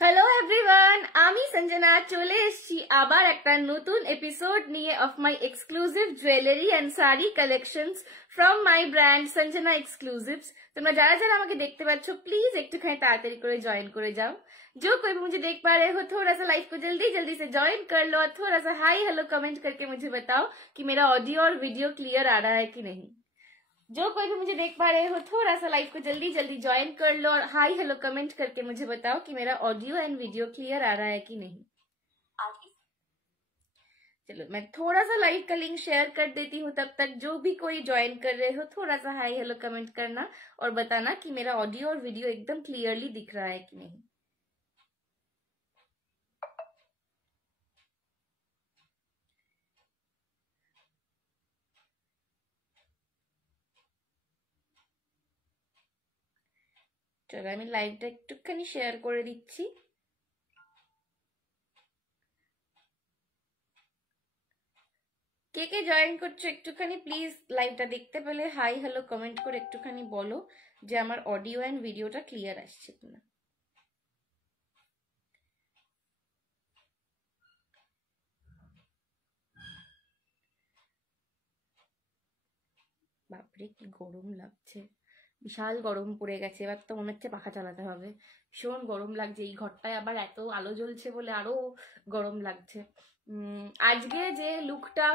Hello everyone, আমি সঞ্জনা চলে এসেছি আবার একটা নতুন এপিসোড নিয়ে of my exclusive jewellery and sari collections from my brand Sanjana exclusives. তোমরা যারা যারা আমাকে দেখতে পাচ্ছ प्लीज একটুখানি তাড়াতাড়ি করে জয়েন করে যাও। जो कोई भी मुझे देख पा रहे हो थोड़ा सा लाइफ को जल्दी जल्दी से ज्वाइन कर लो और थोड़ा सा हाई हेलो कमेंट करके मुझे बताओ कि मेरा ऑडियो और वीडियो क्लियर आ रहा है कि नहीं। जो कोई भी मुझे देख पा रहे हो थोड़ा सा लाइव को जल्दी जल्दी ज्वाइन कर लो और हाई हेलो कमेंट करके मुझे बताओ कि मेरा ऑडियो एंड वीडियो क्लियर आ रहा है कि नहीं। चलो मैं थोड़ा सा लाइव का लिंक शेयर कर देती हूँ, तब तक जो भी कोई ज्वाइन कर रहे हो थोड़ा सा हाई हेलो कमेंट करना और बताना कि मेरा ऑडियो और वीडियो एकदम क्लियरली दिख रहा है कि नहीं। চলো আমি লাইভটা একটুখানি শেয়ার করে দিচ্ছি। কে কে জয়েন করছো একটুখানি প্লিজ লাইভটা দেখতে পেলে হাই হ্যালো কমেন্ট করে একটুখানি বলো যে আমার অডিও এন্ড ভিডিওটা ক্লিয়ার আসছে কিনা। বাপরে কি গরম লাগছে, বিশাল গরম পড়ে গেছে। এবার তো মনে হচ্ছে পাখা চালাতে হবে, ভীষণ গরম লাগছে। এই ঘরটায় আবার এত আলো জ্বলছে বলে আরো গরম লাগছে। আজকে যে লুকটা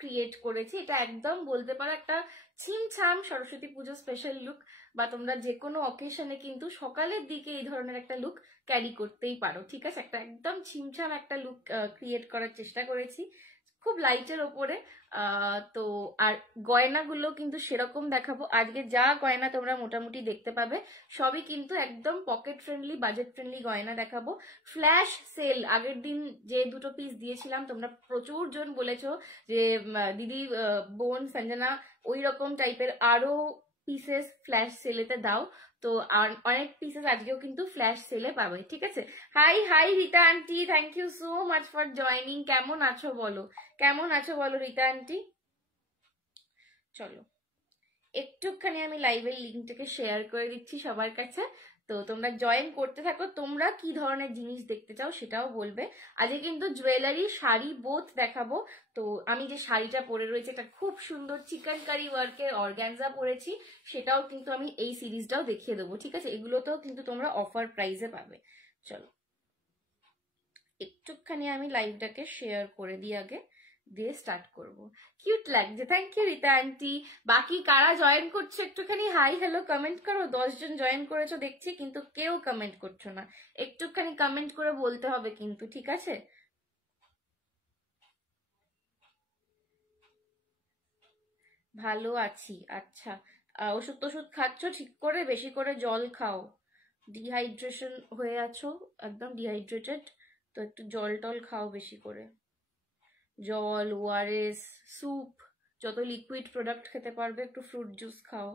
ক্রিয়েট করেছি এটা একদম বলতে পারো একটা ছিমছাম সরস্বতী পুজো স্পেশাল লুক, বা তোমরা যে কোনো অকেশনে কিন্তু সকালের দিকে এই ধরনের একটা লুক ক্যারি করতেই পারো। ঠিক আছে, একটা একদম ছিমছাম একটা লুক ক্রিয়েট করার চেষ্টা করেছি খুব লাইটের ওপরে। তো আর গয়নাগুলো কিন্তু সেরকম দেখাবো। আজকে যা গয়না তোমরা মোটামুটি দেখতে পাবে সবই কিন্তু একদম পকেট ফ্রেন্ডলি বাজেট ফ্রেন্ডলি গয়না দেখাবো। ফ্ল্যাশ সেল আগের দিন যে দুটো পিস দিয়েছিলাম তোমরা প্রচুর জন বলেছো যে দিদি বোন সঞ্জনা ওই রকম টাইপের আরো পিসেস ফ্ল্যাশ সেলেতে দাও, তো অনেক পিসেস আজকেও কিন্তু ফ্ল্যাশ সেলে পাবে। ঠিক আছে, hi hi Rita aunty, thank you so much for joining. কেমন আছো বলো, কেমন আছো বলো রীতা আন্টি। চলো একটুখানি আমি লাইভের লিঙ্কটাকে শেয়ার করে দিচ্ছি সবার কাছে, তো তোমরা জয়েন করতে থাকো। তোমরা কি ধরনের জিনিস দেখতে চাও সেটাও বলবে। আজকে কিন্তু জুয়েলারি শাড়ি বোথ দেখাবো। তো আমি যে শাড়িটা পরে রয়েছে এটা খুব সুন্দর চিকেনকারি ওয়ার্কের অর্গানজা পরেছি, সেটাও কিন্তু আমি এই সিরিজটাও দেখিয়ে দেবো। ঠিক আছে, এগুলোতেও কিন্তু তোমরা অফার প্রাইসে পাবে। চলো একটুখানি আমি লাইভটাকে শেয়ার করে দিই আগে, দিয়ে স্টার্ট করব। কিউট লাগছে, থ্যাংক ইউ রীতা আন্টি। বাকি কারা জয়েন করছো একটুখানি হাই হ্যালো কমেন্ট করো। 10 জন জয়েন করেছো দেখছি, কিন্তু কেউ কমেন্ট করছো না। একটুখানি কমেন্ট করে বলতে হবে কিন্তু, ঠিক আছে। ভালো আছি, আচ্ছা। ওষুধ টষুধ খাচ্ছ ঠিক করে, বেশি করে জল খাও। ডিহাইড্রেশন হয়ে আছো, একদম ডিহাইড্রেটেড, তো একটু জল টল খাও বেশি করে। জল, ওআরএস, স্যুপ, যত লিকুইড প্রোডাক্ট খেতে পারবে, একটু ফ্রুট জুস খাও।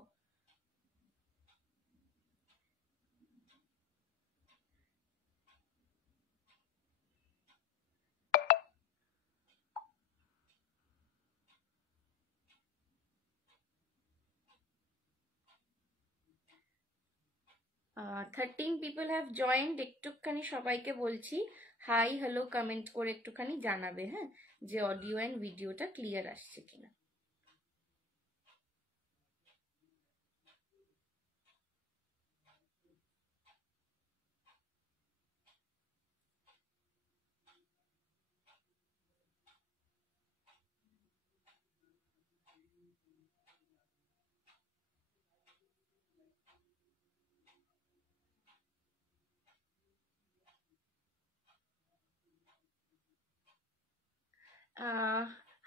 uh, 13 people have joined। একটুখানি সবাইকে বলছি হাই হ্যালো কমেন্ট করে একটুখানি জানাবে, হ্যাঁ, যে অডিও এন্ড ভিডিওটা ক্লিয়ার আসছে কিনা।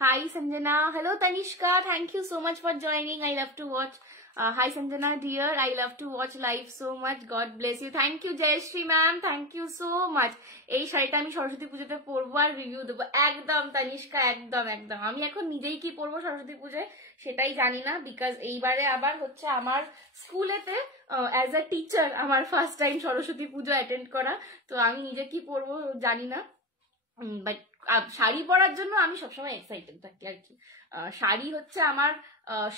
Hi Sanjana, hello Tanishka, thank you so much for joining. I love to watch. Hi Sanjana dear, I love to watch live so much. God bless you. Thank you Jayashree ma'am, thank you so much. এই শাড়িটা আমি সরস্বতী পুজোতে পরবো আর review দেবো একদম তানিষ্কা, একদম একদম। আমি এখন নিজেই কি পরবো সরস্বতী পুজোয় সেটাই জানি না, বিকজ এইবারে আবার হচ্ছে আমার স্কুলেতে অ্যাজ আ টিচার আমার ফার্স্ট টাইম সরস্বতী পুজো অ্যাটেন্ড করা, তো আমি নিজে কি পরবো জানি না। বাট শাড়ি পরার জন্য আমি সবসময় এক্সাইটেড থাকি আর কি। শাড়ি হচ্ছে আমার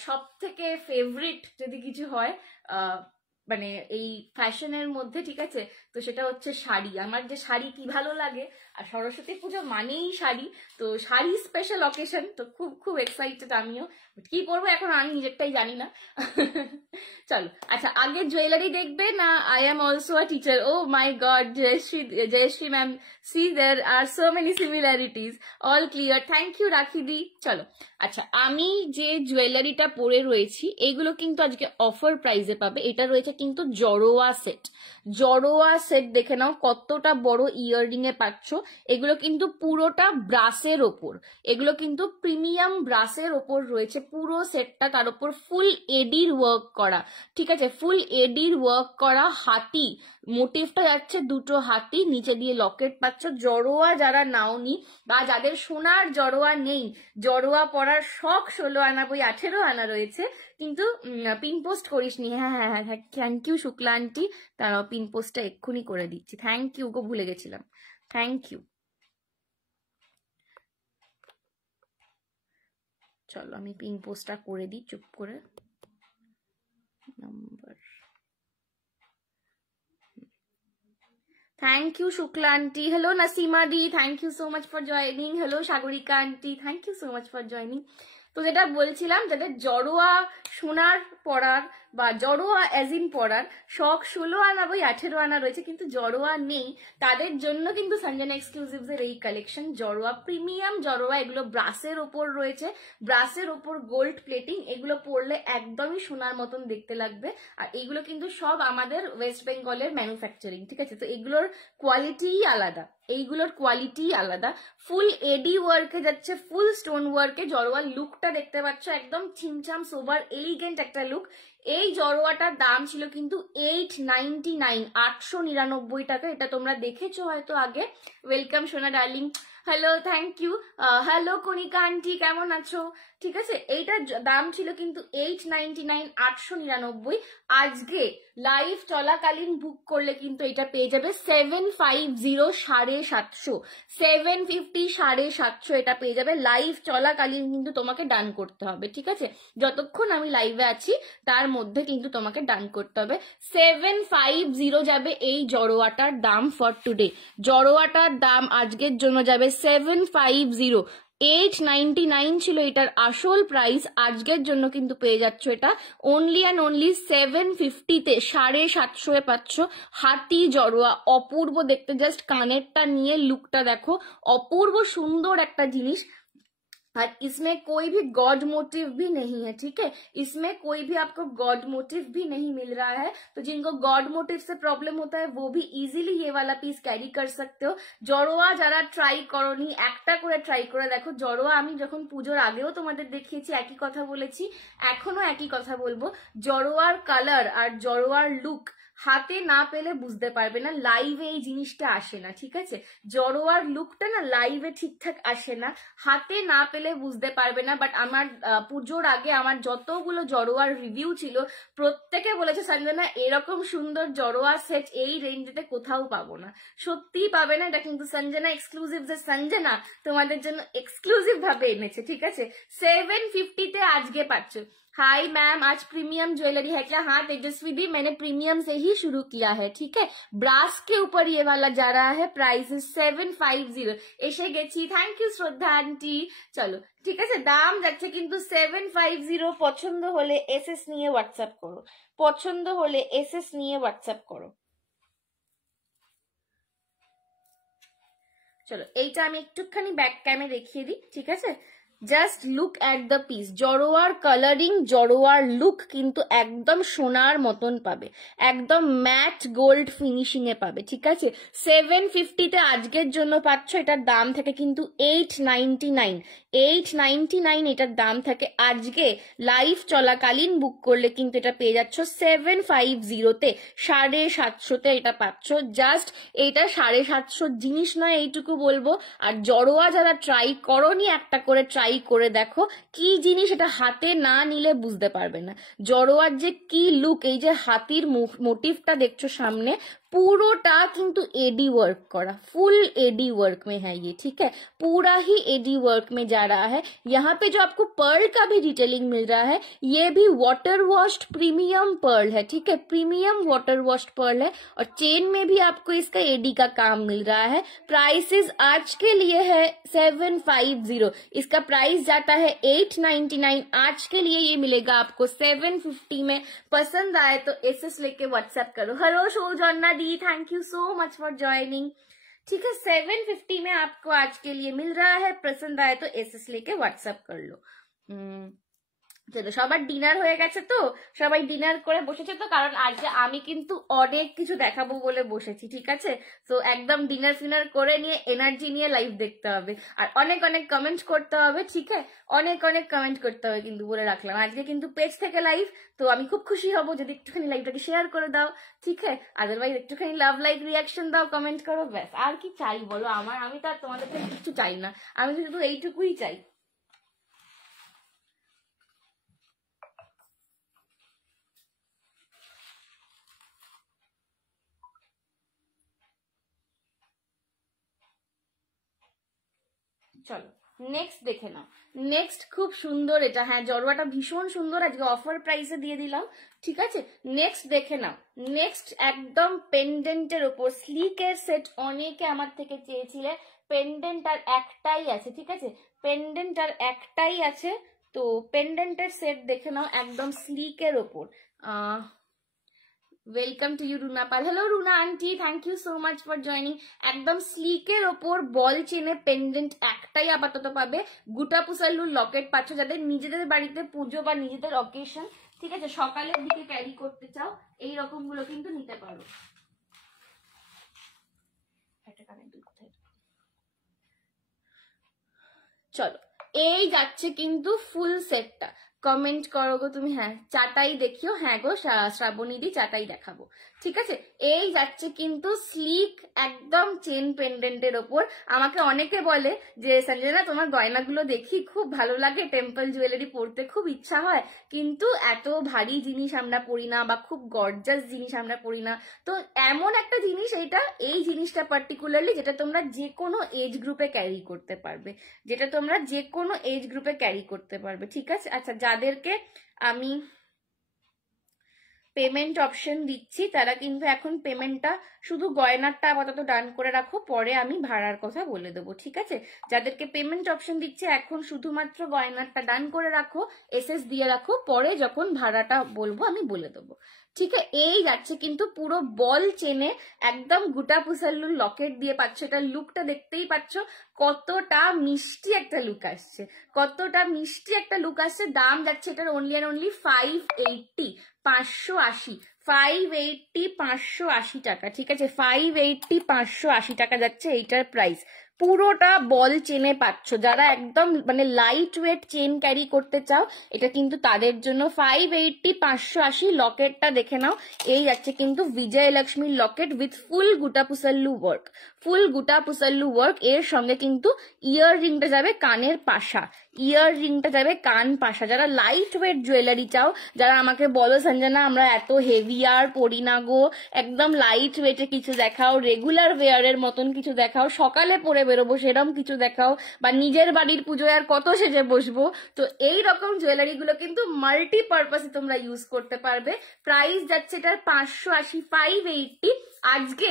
সব থেকে ফেভারিট যদি কিছু হয় মানে এই ফ্যাশনের মধ্যে, ঠিক আছে। তো সেটা হচ্ছে শাড়ি। আমার যে শাড়ি কি ভালো লাগে, আর সরস্বতী পুজো মানেই শাড়ি, তো শাড়ি স্পেশাল অকেশন, তো খুব খুব এক্সাইটেড আমিও। কি পরবো এখন আমি নিজেরটাই জানি না। চলো, আচ্ছা আগে জুয়েলারি দেখবে না I am also a teacher? Oh my God, Joyshree ma'am, see there are so many similarities, all clear, thank you রাখিদি। চলো, আচ্ছা আমি যে জুয়েলারিটা পরে রয়েছি এগুলো কিন্তু আজকে অফার প্রাইসে পাবে। এটা রয়েছে কিন্তু জড়োয়া সেট। জড়োয়া সেট দেখে নাও কতটা বড় ইয়াররিং এ পাচ্ছ। এগুলো কিন্তু পুরোটা ব্রাসের ওপর, এগুলো কিন্তু প্রিমিয়াম ব্রাসের ওপর রয়েছে পুরো সেটটা, তার উপর ফুল এডির ওয়ার্ক করা, ঠিক আছে, ফুল এডির ওয়ার্ক করা। হাতি মোটিভটা যাচ্ছে, দুটো হাতি, নিচে দিয়ে লকেট পাচ্ছ। জড়োয়া যারা নাওনি বা যাদের সোনার জড়োয়া নেই, জড়োয়া পরার শখ 16 আনা বই 18 আনা রয়েছে, কিন্তু পিন পোস্ট করিসনি। হ্যাঁ হ্যাঁ হ্যাঁ, থ্যাংক ইউ শুক্লা আন্টি, তারাও পিন পোস্টটা এক্ষুনি করে দিচ্ছি। থ্যাংক ইউ গো, ভুলে গেছিলাম, থ্যাংক ইউ। চলো আমি পিন পোস্টটা করে দিই চুপ করে। Number, thank you Shukla aunty, hello Nasima di, thank you so much for joining, hello Shagorika aunty, thank you so much for joining। তো যেটা বলছিলাম, যাদের জড়োয়া সোনার পরার বা জড়োয়া অ্যাজিন পরার শখ 16 আনা বই 18 আনা রয়েছে কিন্তু জড়োয়া নেই, তাদের জন্য কিন্তু সঞ্জনা এক্সক্লুসিভস এর এই কালেকশন। জড়োয়া প্রিমিয়াম জড়োয়া, এগুলো ব্রাসের ওপর রয়েছে, ব্রাসের ওপর গোল্ড প্লেটিং, এগুলো পরলে একদমই সোনার মতন দেখতে লাগবে। আর এগুলো কিন্তু সব আমাদের ওয়েস্ট বেঙ্গলের ম্যানুফ্যাকচারিং, ঠিক আছে। তো এগুলোর কোয়ালিটিই আলাদা, এইগুলোর কোয়ালিটি আলাদা। ফুল এডি ওয়ার্কে যাচ্ছে, ফুল স্টোন ওয়ার্কে। জড়োয়ার লুকটা দেখতে পাচ্ছ, একদম ছিমছাম সোবার এলিগেন্ট একটা লুক। এই জড়োয়াটার দাম ছিল কিন্তু 899, 899 টাকা। এটা তোমরা দেখেছো হয়তো আগে। ওয়েলকাম সোনা darling, hello, thank you. Hello Kanika aunty, কেমন আছো? ঠিক আছে, এইটার দাম ছিল কিন্তু 899, 899। আজকে লাইভ চলাকালীন বুক করলে কিন্তু এটা পেয়ে যাবে 750, 750, 750, 750 এটা পেয়ে যাবে। লাইভ চলাকালীন কিন্তু তোমাকে ডান করতে হবে, ঠিক আছে। যতক্ষণ আমি লাইভে আছি তার মধ্যে কিন্তু তোমাকে ডান করতে হবে। 750 যাবে এই জড়োয়াটার দাম ফর টুডে। জড়োয়াটার দাম আজকের জন্য যাবে 750। 899 ছিল এটার আসল প্রাইস, আজকের জন্য কিন্তু পেয়ে যাচ্ছ এটা অনলি অ্যান্ড অনলি 750-তে, 750 পাচ্ছ। হাতি জড়োয়া, অপূর্ব দেখতে, জাস্ট কানেরটা নিয়ে লুকটা দেখো, অপূর্ব সুন্দর একটা জিনিস। और इसमें कोई भी गॉड मोटिव भी नहीं है, ठीक है, इसमें कोई भी आपको गॉड मोटिव भी नहीं मिल रहा है। तो जिनको गॉड मोटिव से प्रॉब्लम होता है वो भी इजीली ये वाला पीस कैरी कर सकते हो। জড়োয়া যারা ট্রাই করনি, একটা করে ট্রাই করে দেখো। জড়োয়া আমি যখন পুজোর আগেও তোমাদের দেখিয়েছি, একই কথা বলেছি, এখনো একই কথা বলবো। জড়োয়ার কালার আর জড়োয়ার লুক হাতে না পেলে বুঝতে পারবে না, লাইভে এই জিনিসটা আসে না, ঠিক আছে। জড়োয়ার লুকটা না লাইভে ঠিকঠাক আসে না, হাতে না পেলে বুঝতে পারবে না। বাট আমার পুজোর আগে আমার যতগুলো জড়োয়ার রিভিউ ছিল প্রত্যেকে বলেছে সঞ্জনা এরকম সুন্দর জড়োয়া সেট এই রেঞ্জেতে কোথাও পাবো না, সত্যিই পাবে না। এটা কিন্তু সঞ্জনা এক্সক্লুসিভ, যে সঞ্জনা তোমাদের জন্য এক্সক্লুসিভ ভাবে এনেছে, ঠিক আছে। 750-তে আজকে পাচ্ছ। हाय मैम, आज प्रीमियम ज्वेलरी है क्या? हाँ तेजस्वी दी, मैंने प्रीमियम से ही शुरू किया है, ठीक है। ब्रास के ऊपर ये वाला जा रहा है, प्राइस 750 এসে গেছি। থ্যাংক ইউ শ্রদ্ধা আন্টি। চলো ঠিক আছে, দাম যাচ্ছে কিন্তু 750। পছন্দ হলে এসএস নিয়ে হোয়াটসঅ্যাপ করো, পছন্দ হলে এসএস নিয়ে হোয়াটসঅ্যাপ করো। চলো এইটা আমি একটুখানি ব্যাক ক্যামে দেখিয়ে দিই, ঠিক আছে। Just look at the piece, জড়োয়ার কালারিং, জড়োয়ার লুক কিন্তু একদম সোনার মতন পাবে, একদম ম্যাট গোল্ড ফিনিশিং এ পাবে, ঠিক আছে। 750-তে আজকের জন্য পাচ্ছ। এটার দাম থাকে কিন্তু 899, 899 এটার দাম থাকে। আজকে লাইভ চলাকালীন বুক করলে কিন্তু এটা পেয়ে যাচ্ছ 750-তে, 750-তে এটা পাচ্ছ। জাস্ট এইটা 750 জিনিস নয়, এইটুকু বলবো। আর জড়োয়া যারা ট্রাই করনি একটা করে ট্রাই ট্রাই করে দেখো, কি জিনিস এটা হাতে না নিলে বুঝতে পারবে না। জড়োয়ার যে কি লুক, এই যে হাতির মোটিভটা দেখছো সামনে, पूरोटा किंतु एडी वर्क करा, फुल एडी वर्क में है ये, ठीक है, पूरा ही एडी वर्क में जा रहा है। यहाँ पे जो आपको पर्ल का भी डिटेलिंग मिल रहा है, ये भी वाटर वॉश्ड प्रीमियम पर्ल है, ठीक है, प्रीमियम वाटर वॉश्ड पर्ल है। और चेन में भी आपको इसका एडी का काम मिल रहा है। प्राइसेस आज के लिए है 750, इसका प्राइस जाता है 899, आज के लिए ये मिलेगा आपको 750 में। पसंद आए तो एसएस लेके व्हाट्सएप करो। Hello Saujanya the, thank you so much for joining, ठीक है, 750 में आपको आज के लिए मिल रहा है। पसंद आए तो एसएस लेके व्हाट्सएप कर लो। চলো, সবার ডিনার হয়ে গেছে তো, সবাই ডিনার করে বসেছে তো, কারণ আজকে আমি কিন্তু অনেক কিছু দেখাবো বলে বসেছি, ঠিক আছে। তো একদম ডিনার ফিনার করে নিয়ে এনার্জি নিয়ে লাইভ দেখতে হবে, আর অনেক অনেক কমেন্ট করতে হবে, ঠিক আছে, অনেক অনেক কমেন্ট করতে হবে কিন্তু, বলে রাখলাম। আজকে কিন্তু পেজ থেকে লাইভ, তো আমি খুব খুশি হব যদি একটুখানি লাইভটাকে শেয়ার করে দাও, ঠিক আছে, আদারওয়াইজ একটুখানি লাভ লাইক রিয়াকশন দাও, কমেন্ট করো, ব্যাস। আর কি চাই বলো, আমি তো আর তোমাদের থেকে কিছু চাই না, আমি শুধু এইটুকুই চাই। চলো নেক্সট দেখে নাও। নেক্সট খুব সুন্দর এটা, হ্যাঁ জড়োয়াটা ভীষণ সুন্দর, আজকে অফার প্রাইসে দিয়ে দিলাম, ঠিক আছে। নেক্সট দেখে নাও। নেক্সট একদম পেন্ডেন্টের ওপর স্লিকের সেট, অনেকে আমার থেকে চেয়েছিলে। পেন্ডেন্ট আর একটাই আছে, ঠিক আছে, পেন্ডেন্ট আর একটাই আছে। তো পেন্ডেন্টের সেট দেখে নাও, একদম স্লিকের ওপর। Welcome to you Runa Pal, hello Runa aunty, thank you so much for joining. একদম স্লিকের ওপর বল চেনে পেন্ডেন্ট একটাই আপাতত পাবে। গুটা পুসাল্লুর লকেট পাচ্ছ, যাদের নিজেদের বাড়িতে পুজো বা নিজেদের অকেশন, ঠিক আছে, সকালের দিকে ক্যারি করতে চাও, এই রকম গুলো কিন্তু নিতে পারো। চলো এই যাচ্ছে কিন্তু ফুল সেটটা। কমেন্ট করো গো তুমি, হ্যাঁ চাটাই দেখিও, হ্যাঁ গো শ্রাবণী দি চাটাই দেখাবো, ঠিক আছে। এই যাচ্ছে কিন্তু স্লিক একদম চেন পেন্ডেন্টের ওপর। আমাকে অনেকে বলে যে সঞ্জনা তোমার গয়নাগুলো দেখি খুব ভালো লাগে, টেম্পল জুয়েলারি পরতে খুব ইচ্ছা হয়, কিন্তু এত ভারী জিনিস আমরা পরি না, বা খুব গর্জাস জিনিস আমরা পরি না। তো এমন একটা জিনিস এইটা, এই জিনিসটা পার্টিকুলারলি যেটা তোমরা যে কোনো এজ গ্রুপে ক্যারি করতে পারবে, যেটা তোমরা যে কোনো এজ গ্রুপে ক্যারি করতে পারবে, ঠিক আছে। আচ্ছা, যাদেরকে আমি পেমেন্ট অপশন দিচ্ছি তারা কিন্তু এখন পেমেন্টটা শুধু গয়নারটা আপাতত ডান করে রাখো, পরে আমি ভাড়ার কথা বলে দেবো, ঠিক আছে। যাদেরকে পেমেন্ট অপশন দিচ্ছে এখন শুধুমাত্র গয়নারটা ডান করে রাখো, এসএস দিয়ে রাখো, পরে যখন ভাড়াটা বলবো আমি বলে দেবো, ঠিক আছে। এই যাচ্ছে কিন্তু পুরো বল চেনে একদম গুটা পুসাল্লুর লকেট দিয়ে পাচ্ছ। এটা লুকটা দেখতেই পাচ্ছ কতটা মিষ্টি একটা লুক আসছে, কতটা মিষ্টি একটা লুক আসছে। দাম যাচ্ছে এটার অনলি অ্যান্ড অনলি 580, 580, 580, 580 টাকা, ঠিক আছে, 580, 580 টাকা যাচ্ছে এইটার প্রাইস। পুরোটা বল চেনে পাচ্ছ, যারা একদম মানে লাইট ওয়েট চেন ক্যারি করতে চাও এটা কিন্তু তাদের জন্য। 580, 580 লকেটটা দেখে নাও, এই যাচ্ছে কিন্তু বিজয়লক্ষ্মীর locket with full gutta pusalu work, full gutta pusalu work. এর সঙ্গে কিন্তু ইয়ার রিংটা যাবে কানের পাশা, ইয়ার রিংটা যাবে কান পাশা। যারা লাইট ওয়েট জুয়েলারি চাও, যারা আমাকে বলো সঞ্জনা আমরা এত হেভি আর পরি না গো, একদম লাইট ওয়েটে কিছু দেখাও, রেগুলার ওয়ারের মতন কিছু দেখাও, সকালে পরে বেরোবো সেরকম কিছু দেখাও, বা নিজের বাড়ির পুজোয় আর কত সেজে বসবো, তো এই রকম জুয়েলারি গুলো কিন্তু মাল্টি পারপাসে তোমরা ইউজ করতে পারবে। প্রাইস যাচ্ছে এটার 580, 580। আজকে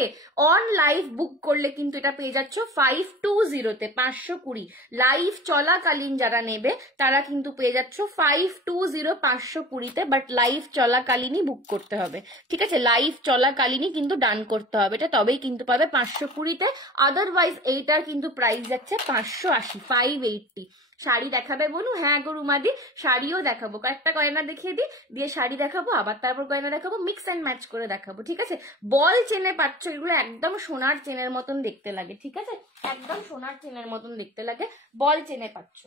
অন লাইভ বুক করলে কিন্তু এটা পেয়ে যাচ্ছ 520-তে, 520 লাইভ চলাকালীন যারা নেবে তারা কিন্তু পেয়ে যাচ্ছ 520, 520-তে, বাট লাইভ চলাকালীনই বুক করতে হবে, ঠিক আছে, লাইভ চলাকালীনই কিন্তু ডান করতে হবে এটা, তবেই কিন্তু পাবে 520-তে। আদারওয়াইজ এইটার কিন্তু প্রাইস যাচ্ছে 580, 580। শাড়ি দেখাবে বলু, হ্যাঁ গো রুমাদি শাড়িও দেখাবো, কয়েকটা গয়না দেখিয়ে দিই, দিয়ে শাড়ি দেখাবো, আবার তারপর গয়না দেখাবো, মিক্স অ্যান্ড ম্যাচ করে দেখাবো, ঠিক আছে। বল চেনে পাচ্ছ, এগুলো একদম সোনার চেনের মতন দেখতে লাগে, ঠিক আছে, একদম সোনার চেনের মতন দেখতে লাগে, বল চেনে পাচ্ছ।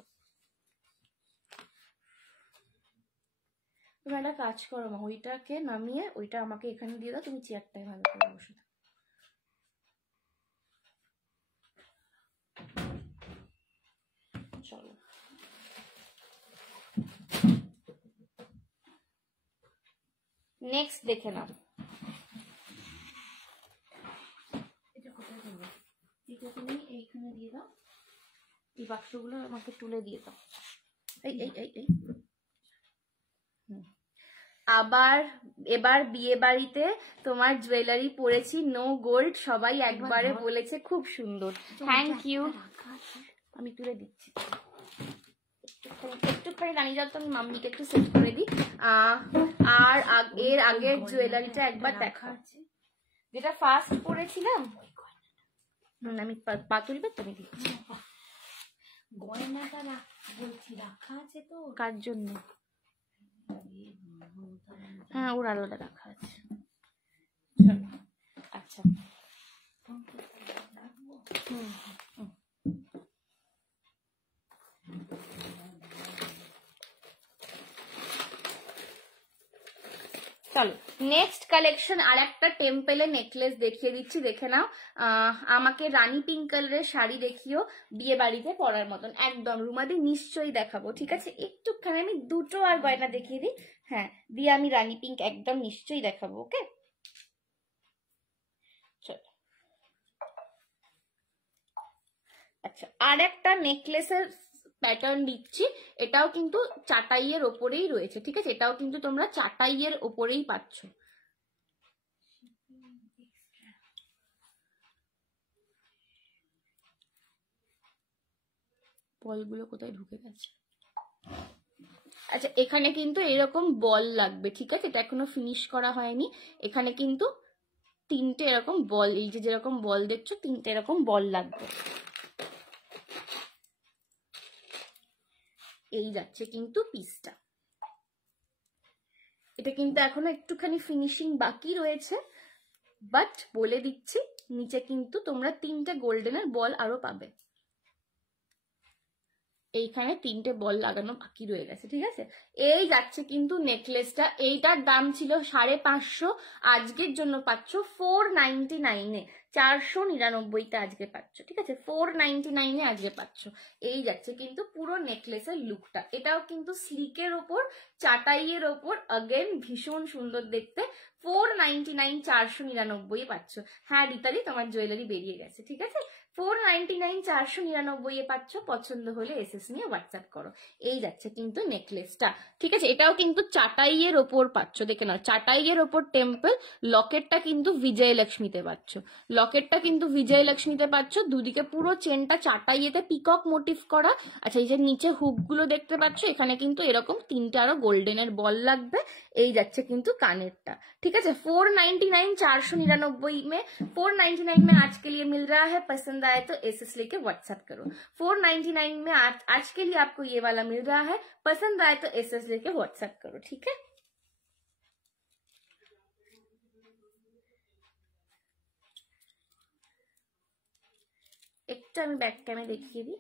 তুমি একটা কাজ করো মা, ওইটাকে নামিয়ে ওইটা আমাকে এখানে দিয়ে দাও, তুমি চেয়ারটাই ভালো করে বসে দাও। চলো নেক্সট দেখে নাও। এটা কোথায় দেবো? এটা তুমি এইখানে দিয়ে দাও, এই বাক্সগুলো আমাকে তুলে দিয়ে দাও। এই এই এই এই আবার এবার বিয়ে বাড়িতে তোমার জুয়েলারি পরেছি, নো গোল্ড, সবাই একবারে বলেছে খুব সুন্দর। থ্যাংক ইউ, আমি তুলে দিচ্ছি। একটুখানি দাঁড়িয়ে যাও তো, আমি মাম্মিকে একটু সেট করে দিই। আর এর আগের জুয়েলারিটা একবার দেখা আছে, যেটা ফার্স্ট পরেছিলাম। আমি পা তুলবে তো, আমি দিচ্ছি। গয়নাটা বলছি রাখা আছে তো, কার জন্য? হ্যাঁ, ওর আলাদা রাখা আছে। আচ্ছা, চলো নেক্সট কালেকশন। আর একটা টেম্পেলের নেকলেস দেখিয়ে দিচ্ছি, দেখে নাও। আমাকে রানী পিঙ্ক কালারের শাড়ি দেখিও, বিয়ে বাড়িতে পরার মতন একদম। রুমাদি নিশ্চয়ই দেখাবো, ঠিক আছে? একটুখানি আমি দুটো আর গয়না দেখিয়ে দিই। হ্যাঁ, দিয়ে আমি রানী পিঙ্ক একদম নিশ্চয়ই দেখাবো। ওকে, চলো। আচ্ছা, আর একটা নেকলেসের প্যাটার্ন দিচ্ছি, এটাও কিন্তু চাটাইয়ের ওপরেই রয়েছে, ঠিক আছে? এটাও কিন্তু তোমরা চাটাইয়ের ওপরেই পাচ্ছ। বলগুলো কোথায় ঢুকে গেছে? আচ্ছা, এখানে কিন্তু এরকম বল লাগবে, ঠিক আছে? এটা এখনো ফিনিশ করা হয়নি। এখানে কিন্তু তিনটে এরকম বল, এই যে যেরকম বল দেখছো, তিনটে এরকম বল লাগবে। এই যাচ্ছে কিন্তু পিসটা। এটা কিন্তু এখনো একটুখানি ফিনিশিং বাকি রয়েছে, বাট বলে দিচ্ছি নিচে কিন্তু তোমরা তিনটে গোল্ডেনের বল আরো পাবে। এইখানে তিনটে বল লাগানো বাকি রয়ে গেছে, ঠিক আছে? এই যাচ্ছে কিন্তু নেকলেসটা। এইটার দাম ছিল 550, আজকের জন্য পাচ্ছ 499-এ, 499-তে আজকে পাচ্ছ, ঠিক আছে? 499-এ আজকে পাচ্ছ। এই যাচ্ছে কিন্তু পুরো নেকলেসের লুকটা। এটাও কিন্তু স্লিকের ওপর, চাটাইয়ের ওপর, अगेन ভীষণ সুন্দর দেখতে। 499, 499-এ পাচ্ছ। হ্যাঁ রিতালি, তোমার জুয়েলারি বেরিয়ে গেছে, ঠিক আছে? 499, 499-এ পাচ্ছ। পছন্দ হলে এসএস নিয়ে হোয়াটসঅ্যাপ করো। এই যাচ্ছে কিন্তু নেকলেসটা, ঠিক আছে? এটাও কিন্তু চাটাইয়ের ওপর পাচ্ছ, দেখে নাও, চাটাইয়ের ওপর টেম্পল। লকেটটা কিন্তু বিজয়লক্ষ্মীতে পাচ্ছ, লকেটটা কিন্তু বিজয়লক্ষ্মীতে পাচ্ছ। দুদিকে পুরো চেনটা চাটাইয়েতে পিকক মোটিভ করা। আচ্ছা, এই যে নিচে হুকগুলো দেখতে পাচ্ছ, এখানে কিন্তু এরকম তিনটে আরো গোল্ডেনের বল লাগবে। এই যাচ্ছে কিন্তু কানেরটা, ঠিক আছে? 499, 499 में 499 में आज के लिए मिल रहा है। पसंद आए तो एसएस लेके व्हाट्सएप करो। 499 में आज के लिए आपको ये वाला मिल रहा है। पसंद आए तो एसएस लेके व्हाट्सएप करो, ठीक है? একটা আমি ব্যাক ক্যামে দেখিয়ে দিই।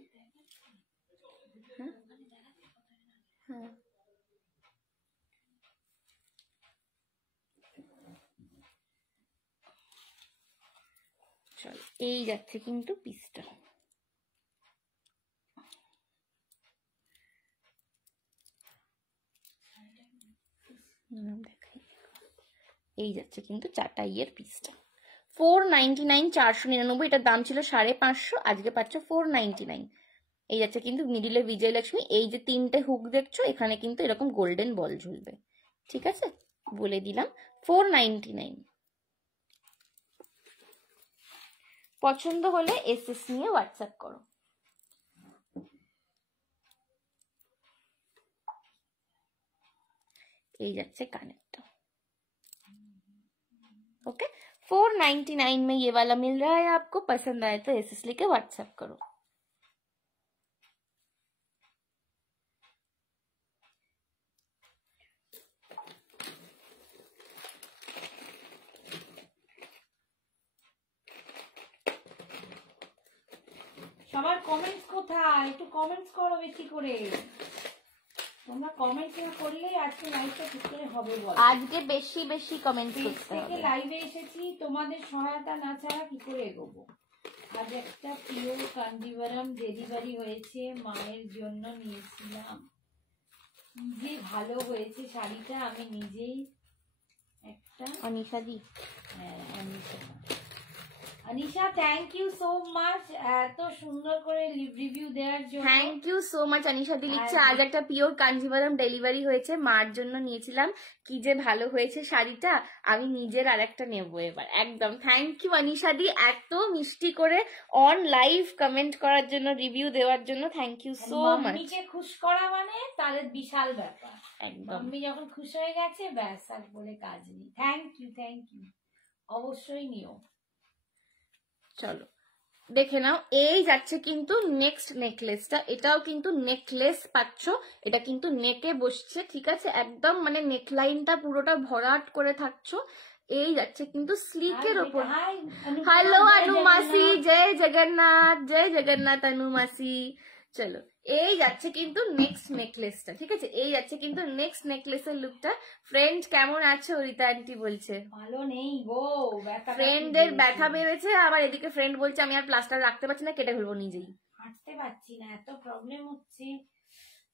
হ্যাঁ হ্যাঁ, চলো, এই যাচ্ছে কিন্তু পিসটা। এই যাচ্ছে কিন্তু চাটাইয়ের পিসটা। 499, 499, এটার দাম ছিল 550, আজকে পাচ্ছ 499। এই যাচ্ছে কিন্তু মিডিলে বিজয়লক্ষ্মী। এই যে তিনটে হুক দেখছো, এখানে কিন্তু এরকম গোল্ডেন বল ঝুলবে, ঠিক আছে? বলে দিলাম 499। পছন্দ হলে এসএস নিয়ে হোয়াটসঅ্যাপ করো। এই যাচ্ছে কানেরটা। ओके, 499 में ये वाला मिल रहा है आपको। पसंद आए तो एसएस लेके व्हाट्सएप करो। সবার কমেন্টস কোথায়? একটু কমেন্টস করো বেশি করে। তোমরা কমেন্টস না করলেই আজকে লাইভটা ঠিক করে হবে বলো। আজকে বেশি বেশি কমেন্টস করতে হবে। থেকে লাইভে এসেছি, তোমাদের সহায়তা না ছাড়া কি করে এগোবো? আজ একটা পিওর কাঞ্জিভারাম ডেলিভারি হয়েছে, মায়ের জন্য নিয়েছিলাম। যে ভালো হয়েছে শাড়িটা, আমি নিজেই মুখটা। অনিশা দি, হ্যাঁ Anisha thank you so much এত সুন্দর করে রিভিউ দেওয়ার জন্য। Thank you so much. Anisha di লিখছে আজ একটা পিওর কাঞ্জিভারাম ডেলিভারি হয়েছে, মার জন্য নিয়েছিলাম, কি যে ভালো হয়েছে শাড়িটা, আমি নিজের আর একটা নেবো এবার। একদম থ্যাংক ইউ অনিশা দি, এত মিষ্টি করে অন লাইভ কমেন্ট করার জন্য, রিভিউ দেওয়ার জন্য থ্যাংক ইউ সো মাচ। মাম্মিকে খুশ করা মানে তাদের বিশাল ব্যাপার। একদম মাম্মি যখন খুশ হয়ে গেছে ব্যাস আর বলে কাজ নেই। থ্যাংক ইউ অবশ্যই নিও। চলো দেখে নাও, এই যাচ্ছে কিন্তু নেক্সট নেকলেসটা, এটাও কিন্তু নেকলেস পাচ্ছ, এটা কিন্তু নেকে বসছে, ঠিক আছে, একদম মানে নেকলাইনটা পুরোটা ভরাট করে থাকছো। এই যাচ্ছে কিন্তু স্লিকের ওপর। হ্যালো অনু মাসি, জয় জগন্নাথ, জয় জগন্নাথ অনু মাসি। চলো এই যাচ্ছে কিন্তু নেক্সট নেকলেসটা, ঠিক আছে, এই যাচ্ছে কিন্তু নেক্সট নেকলেসের লুকটা। ফ্রেন্ড কেমন আছো? রীতা আন্টি বলছে ভালো নেই গো, ফ্রেন্ডের ব্যথা বেড়েছে, আবার এদিকে ফ্রেন্ড বলছে আমি আর প্লাস্টার রাখতে পারছি না, কেটে ফেলবো নিজেই। হাঁটতে পারছি না, এত প্রবলেম হচ্ছে,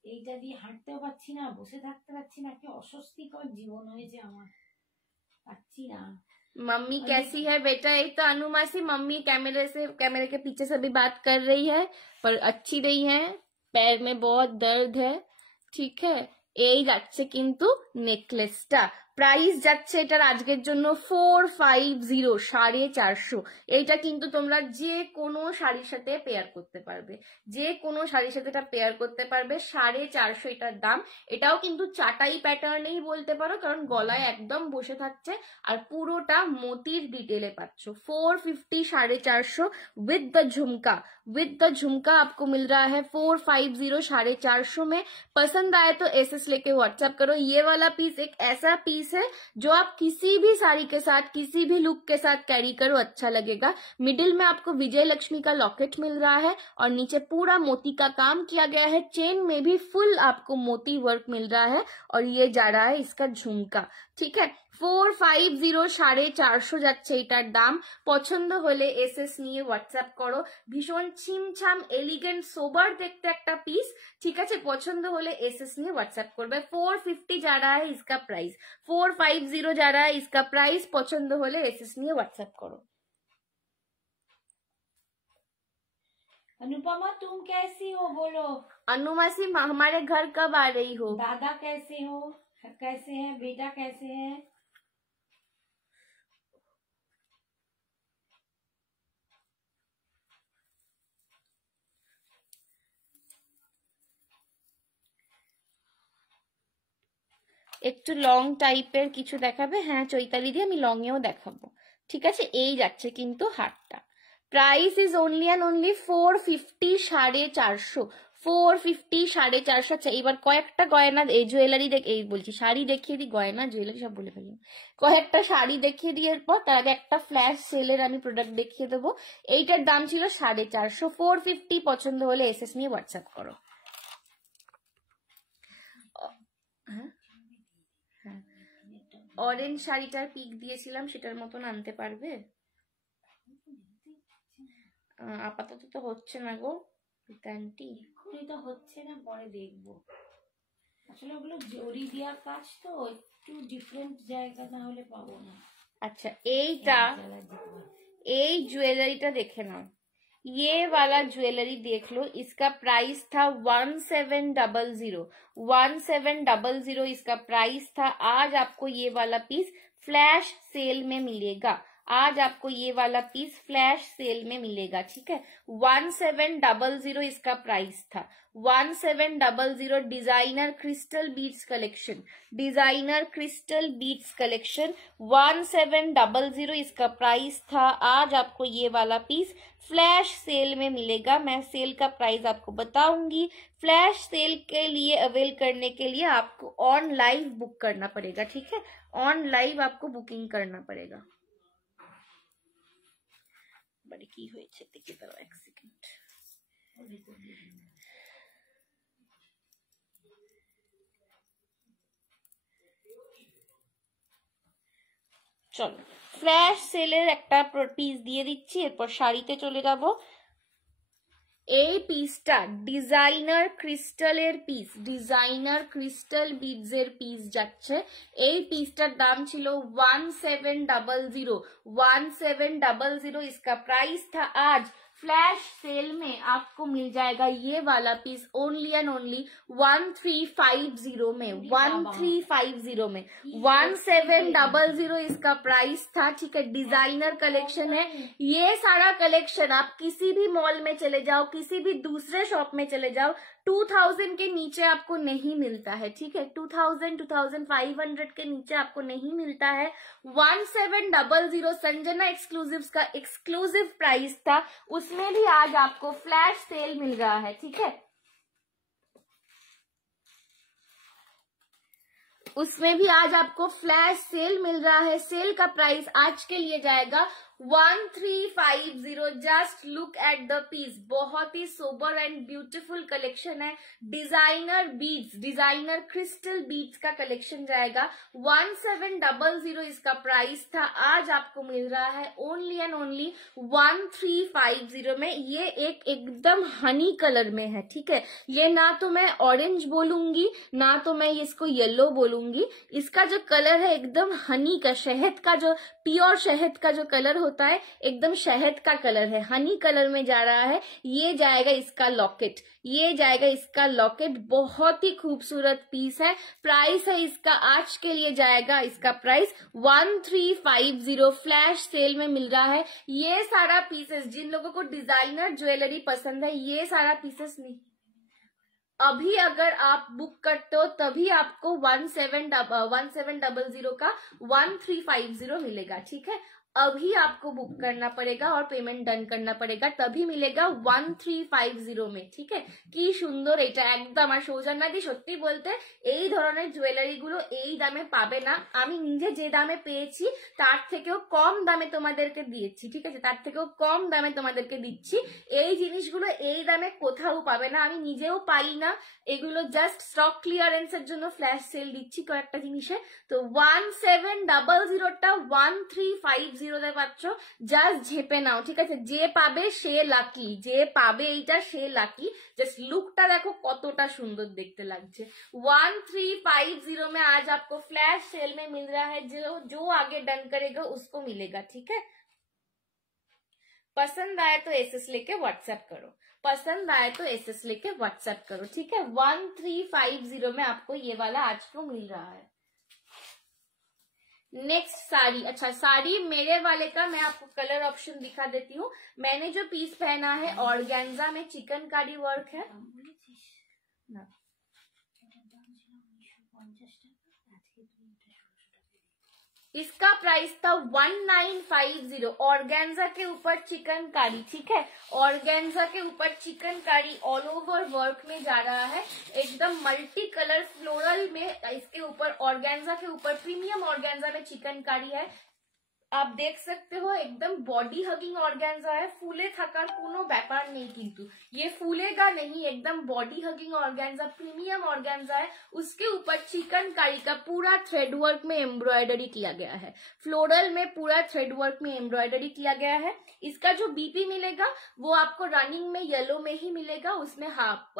এইটা দিয়ে হাঁটতেও পারছি না, বসে থাকতে পারছি না, কি অস্বস্তিকর জীবন হয়েছে আমার, পারছি না। मम्मी कैसी है बेटा? एक तो अनु मासी मम्मी कैमरे के पीछे से भी बात कर रही है, पर अच्छी नहीं है, पैर में बहुत दर्द है, ठीक है। এই যাচ্ছে কিন্তু নেকলেসটা, প্রাইস যাচ্ছে এটার আজকের জন্য 450, 450। এইটা কিন্তু তোমরা যে কোনো শাড়ির সাথে পেয়ার করতে পারবে, যে কোনো শাড়ির সাথে এটা পেয়ার করতে পারবে। 450 এটার দাম। এটাও কিন্তু চাটাই প্যাটার্নেই বলতে পারো, কারণ গলায় একদম বসে থাকছে আর পুরোটা মোতির ডিটেলে পাচ্ছ। 450, 450 विद द झुमका आपको मिल रहा है 450, 450 में। पसंद आए तो एसएस लेके व्हाट्सएप करो। ये वाला पीस एक ऐसा पीस है जो आप किसी भी साड़ी के साथ, किसी भी लुक के साथ कैरी करो, अच्छा लगेगा। मिडिल में आपको विजय लक्ष्मी का लॉकेट मिल रहा है और नीचे पूरा मोती का काम किया गया है, चेन में भी फुल आपको मोती वर्क मिल रहा है और ये जा रहा है इसका झुमका, ठीक है। 450, 450 যাচ্ছে এটার দাম। পছন্দ হলে এসএস নিয়ে হোয়াটসঅ্যাপ করো। ভীষণ ছিমছাম এলিগেন্ট সোবার দেখতে একটা পিস, ঠিক আছে, পছন্দ হলে एसएस নিয়ে व्हाट्सएप করবে। 450 जा रहा है इसका प्राइस, 450 जा रहा है इसका प्राइस। পছন্দ হলে एसएस নিয়ে व्हाट्सएप करो। अनुपमा तुम कैसी हो बोलो। अनुमासी हमारे घर कब आ रही हो? दादा कैसे हो, कैसे हैं बेटा, कैसे हैं? একটু লং টাইপের কিছু দেখাবে? হ্যাঁ চৈতালি দিয়ে আমি লং এও দেখাবো, ঠিক আছে। এই যাচ্ছে কিন্তু হারটা, price is only and only 450, 450, 450, 450। আচ্ছা এবার কয়েকটা গয়না, এই জুয়েলারি এই বলছি শাড়ি দেখিয়ে দিই, গয়না জুয়েলারি সব বলে ফেলি, কয়েকটা শাড়ি দেখিয়ে দিয়ে এরপর তার আগে একটা ফ্ল্যাশ সেলের আমি প্রোডাক্ট দেখিয়ে দেবো। এইটার দাম ছিল 450, 450। পছন্দ হলে এসএস নিয়ে হোয়াটসঅ্যাপ করো। অরেঞ্জ শাড়িটার পিক দিয়েছিলাম, সেটার মতন আনতে পারবে? আপাতত তো হচ্ছে না গো আন্টি, এক্ষুনি তো হচ্ছে না, পরে দেখবো। আসলে ওগুলো জরি দেওয়ার কাজ তো, একটু ডিফারেন্ট জায়গা না হলে পাবো না। আচ্ছা এইটা, এই জুয়েলারিটা দেখে নাও, ये वाला ज्वेलरी देख लो, इसका प्राइस था 1700, 1700 इसका प्राइस था। आज आपको ये वाला पीस फ्लैश सेल में मिलेगा, आज आपको ये वाला पीस फ्लैश सेल में मिलेगा, ठीक है। 1700 इसका प्राइस था, 1700। Designer crystal beads collection, designer crystal beads collection 1700 इसका प्राइस था। आज आपको ये वाला पीस फ्लैश सेल में मिलेगा। मैं सेल का प्राइस आपको बताऊंगी। फ्लैश सेल के लिए अवेल करने के लिए आपको ऑन लाइव बुक करना पड़ेगा, ठीक है, ऑन लाइव आपको बुकिंग करना पड़ेगा। बड़ी की हुई है, देखिए तो एक सेकंड। চলো ফ্ল্যাশ সেলের একটা পিস দিয়ে দিচ্ছি, এরপর শাড়িতে চলে যাব। এই পিসটা ডিজাইনার ক্রিস্টালের পিস, ডিজাইনার ক্রিস্টাল বিডসের পিস যাচ্ছে। এই পিসটার दाम ছিল 1700, 1700 इसका प्राइस था। आज फ्लैश सेल में आपको मिल जाएगा ये वाला पीस ओनली एंड ओनली 1350 में, 1350 में, 1700 इसका प्राइस था। ठीक है, डिजाइनर कलेक्शन है। ये सारा कलेक्शन आप किसी भी मॉल में चले जाओ, किसी भी दूसरे शॉप में चले जाओ, 2000 के नीचे आपको नहीं मिलता है। ठीक है, 2000, 2500 के नीचे आपको नहीं मिलता है। 1700 संजना एक्सक्लूसिव्स का एक्सक्लूसिव प्राइस था, उसमें भी आज आपको फ्लैश सेल मिल रहा है। ठीक है, उसमें भी आज आपको फ्लैश सेल मिल रहा है। सेल का प्राइस आज के लिए जाएगा 1350। Just look at the piece, बहुत ही सोबर एंड ब्यूटीफुल कलेक्शन है। Designer beads, designer crystal beads का कलेक्शन जाएगा। 1700 इसका प्राइस था, आज आपको मिल रहा है ओनली एंड ओनली 1350 में। ये एकदम हनी कलर में है। ठीक है, ये ना तो मैं ऑरेंज बोलूंगी ना तो मैं इसको येलो बोलूंगी। इसका जो कलर है एकदम हनी का, शहद का, जो प्योर शहद का जो कलर होता है, एकदम शहद का कलर है, हनी कलर में जा रहा है। ये जाएगा इसका लॉकेट, ये जाएगा इसका लॉकेट। बहुत ही खूबसूरत पीस है। प्राइस है इसका आज के लिए जाएगा, इसका प्राइस 1350 फ्लैश सेल में मिल रहा है। ये सारा पीसेस, जिन लोगों को डिजाइनर ज्वेलरी पसंद है, ये सारा पीसेस नहीं, अभी अगर आप बुक करते हो तभी आपको 1700 का 1350 मिलेगा। ठीक है, अभी आपको बुक करना पड़ेगा और पेमेंट डन करना पड़ेगा, तभी मिलेगा 1350 में। ठीक है, কি সুন্দর এটা একদম। আর সৌজন্যাদি সত্যি বলতে এই ধরনের জুয়েলারি গুলো এই দামে পাবে না। আমি নিজে যে দামে পেয়েছি তার থেকেও কম দামে তোমাদেরকে দিয়েছি। ঠিক আছে, তার থেকেও কম দামে তোমাদেরকে দিচ্ছি। এই জিনিসগুলো এই দামে কোথাও পাবে না, আমি নিজেও পাই না। এগুলো জাস্ট স্টক ক্লিয়ারেন্সের জন্য ফ্ল্যাশ সেল দিচ্ছি কয়েকটা জিনিসে। তো 1700টা 1350 পাচ্ছ, জাস্ট ঝেপে নাও। ঠিক আছে, যে পাবে সে লাকি, যে পাবে এইটা সে লাকি। জাস্ট লুকটা দেখো কতটা সুন্দর দেখতে লাগছে। 1350 में आज आपको फ्लैश सेल में मिल रहा है। जो आगे डन करेगा उसको मिलेगा। ठीक है, पसंद आए तो एसएस लेके व्हाट्सएप करो, पसंद आए तो एसएस लेके व्हाट्सएप करो। ठीक है, 1350 में आपको ये वाला आज को मिल रहा है। नेक्स्ट साड़ी, अच्छा साड़ी मेरे वाले का मैं आपको कलर ऑप्शन दिखा देती हूँ। मैंने जो पीस पहना है ऑर्गेन्जा में चिकनकारी वर्क है ना। इसका प्राइस था 1950 ऑर्गेन्जा के ऊपर चिकनकारी। ठीक है, ऑर्गेन्जा के ऊपर चिकनकारी ऑल ओवर वर्क में जा रहा है, एकदम मल्टी कलर फ्लोरल में। इसके ऊपर ऑर्गेन्जा के ऊपर प्रीमियम ऑर्गेन्जा में चिकनकारी है। आप देख सकते हो एकदम बॉडी हगिंग ऑर्गेन्जा है, फूले থাকার কোনো ব্যাপার নেই, কিন্তু ये फूलेगा नहीं, एकदम body hugging organza, premium organza है। उसके ऊपर चिकनकारी का पूरा थ्रेड वर्क में एम्ब्रॉयडरी किया गया है, फ्लोरल में पूरा थ्रेड वर्क में एम्ब्रॉयडरी किया गया है। इसका जो बीपी मिलेगा वो आपको रनिंग में येलो में ही मिलेगा, उसमें हाफ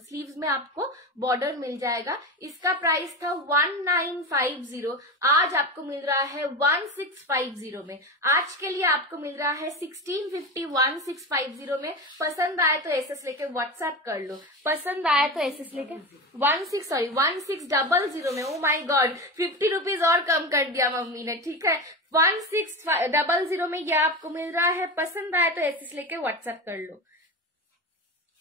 स्लीव्स में आपको बॉर्डर मिल जाएगा। इसका प्राइस था 1950, आज आपको मिल रहा है 1650 में। आज के लिए आपको मिल रहा है 1650 1650 में। पसंद आए तो एसएस लेके व्हाट्सएप कर लो, पसंद आए तो एसएस लेके 1600 में। ओ माय गॉड, 50 रुपीज और कम कर दिया मम्मी ने। ठीक है, 1600 में ये आपको मिल रहा है। पसंद आए तो एसएस लेके व्हाट्सएप कर लो।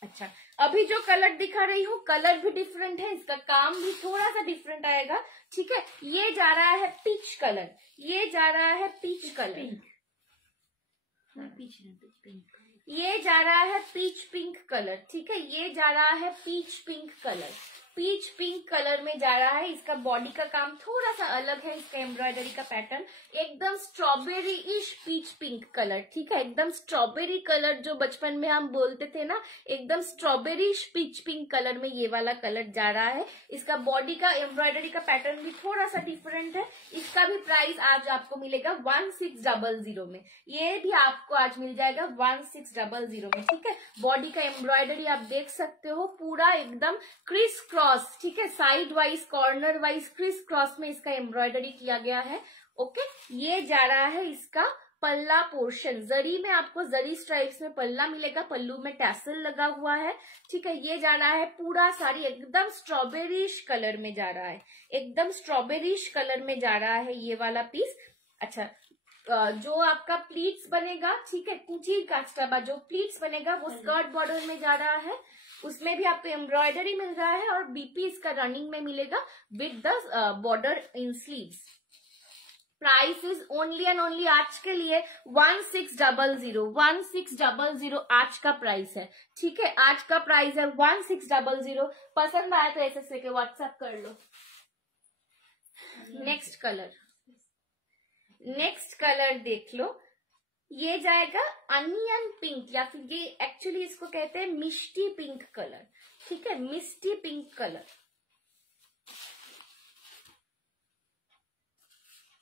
अच्छा, अभी जो कलर दिखा रही हूँ कलर भी डिफरेंट है, इसका काम भी थोड़ा सा डिफरेंट आएगा। ठीक है, ये जा रहा है पीच कलर, ये जा रहा है पीच कलर, ये जा रहा है पीच पिंक कलर। ठीक है, ये जा रहा है peach pink colour. Peach pink colour में जा रहा है। इसका बॉडी का काम थोड़ा सा अलग है, इसका एम्ब्रॉयडरी का पैटर्न एकदम स्ट्रॉबेरी इश पीच पिंक कलर, ठीक है, एकदम स्ट्रॉबेरी कलर जो बचपन में हम बोलते थे ना, एकदम स्ट्रॉबेरी पीच पिंक कलर में ये वाला कलर जा रहा है। इसका बॉडी का एम्ब्रॉयडरी का पैटर्न भी थोड़ा सा डिफरेंट है। इसका भी प्राइस आज आपको मिलेगा 1600 में, ये भी आपको आज मिल जाएगा 1600 में, ठीक है। बॉडी का एम्ब्रॉयडरी आप देख सकते हो पूरा एकदम क्रिस क्रॉस, ठीक है, side wise corner wise criss cross में इसका एम्ब्रॉयडरी किया गया है। ओके, ये जा रहा है इसका पल्ला पोर्शन, जरी में आपको जरी स्ट्राइप्स में पल्ला मिलेगा, पल्लू में टैसल लगा हुआ है, ठीक है। ये जा रहा है पूरा साड़ी एकदम स्ट्रॉबेरिश कलर में जा रहा है, एकदम स्ट्रॉबेरिश कलर में जा रहा है ये वाला पीस। अच्छा, जो आपका प्लीट्स बनेगा, ठीक है, कुची कास्टाबा जो प्लीट्स बनेगा वो स्कर्ट बॉर्डर में जा रहा है, उसमें भी आपको एम्ब्रॉयडरी मिल रहा है और बीपी इसका रनिंग में मिलेगा with the border in sleeves. Price is only and only आज के लिए 1600 आज का प्राइस है, ठीक है, आज का प्राइस है 1600। पसंद आया तो ऐसे के व्हाट्सएप कर लो। नेक्स्ट कलर देख लो, ये जाएगा अनियन पिंक या फिर ये एक्चुअली इसको कहते हैं मिष्टी पिंक कलर, ठीक है, मिष्टी pink colour.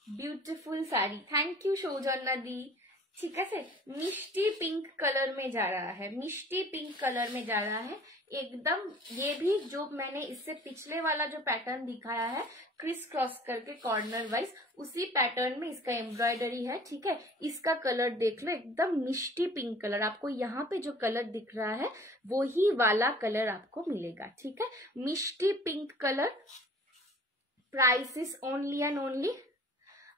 Beautiful sari, thank you Soujanya di, ठीक है से मिष्टी पिंक कलर में जा रहा है, मिष्टी पिंक कलर में जा रहा है एकदम। ये भी जो मैंने इससे पिछले वाला जो पैटर्न दिखाया है क्रिस क्रॉस करके कॉर्नर वाइज, उसी पैटर्न में इसका एम्ब्रॉयडरी है, ठीक है। इसका कलर देख लो एकदम मिष्टी पिंक कलर, आपको यहाँ पे जो कलर दिख रहा है वो ही वाला कलर आपको मिलेगा, ठीक है, मिष्टी pink colour. Price is only and only,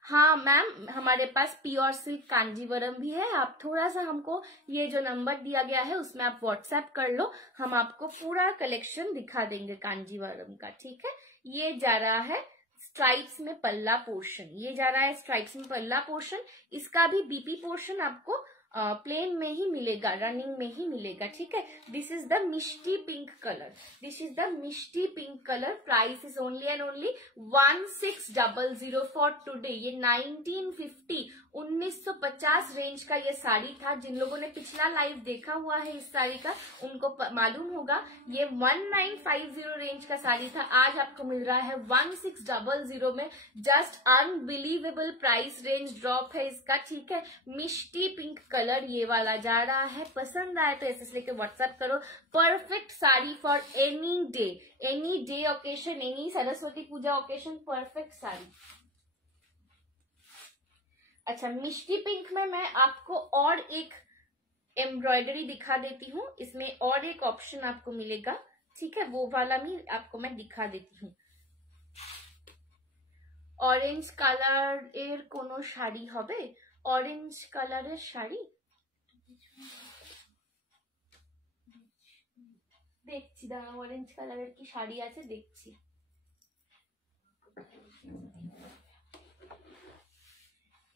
हाँ मैम हमारे पास प्योर सिल्क कांजीवरम भी है। आप थोड़ा सा हमको ये जो नंबर दिया गया है उसमें आप व्हाट्सएप कर लो, हम आपको पूरा कलेक्शन दिखा देंगे कांजीवरम का, ठीक है। ये जा रहा है स्ट्राइप्स में पल्ला पोर्शन, ये जा रहा है स्ट्राइप्स में पल्ला पोर्शन। इसका भी बीपी पोर्शन आपको प्लेन में ही मिलेगा, रनिंग में ही मिलेगा, ठीक है। This is the Mishti pink colour, this is the Mishti pink colour. Price is only and only 1600 for today. ये 1950 रेंज का ये साड़ी था। जिन लोगों ने पिछला लाइव देखा हुआ है इस साड़ी का उनको मालूम होगा, ये 1950 रेंज का साड़ी था, आज आपको मिल रहा है 1600 में। Just unbelievable price range drop है इसका, ठीक है। मिष्टी पिंक कलर ये वाला जा रहा है। पसंद आए तो ऐसे लेके व्हाट्सएप करो। Perfect sari for any day occasion, any Saraswati Puja occasion, perfect sari. अच्छा, मिष्टी पिंक में मैं आपको और एक एम्ब्रॉयडरी दिखा देती हूँ, इसमें और एक ऑप्शन आपको मिलेगा, ठीक है, वो वाला भी आपको मैं दिखा देती हूँ। ऑरेंज कालार एर कोनो शाड़ी होबे, ऑरेंज कालारेर शाड़ी देखছি, দাঁড়া অরেঞ্জ কালারের কি শাড়ি আছে দেখছি।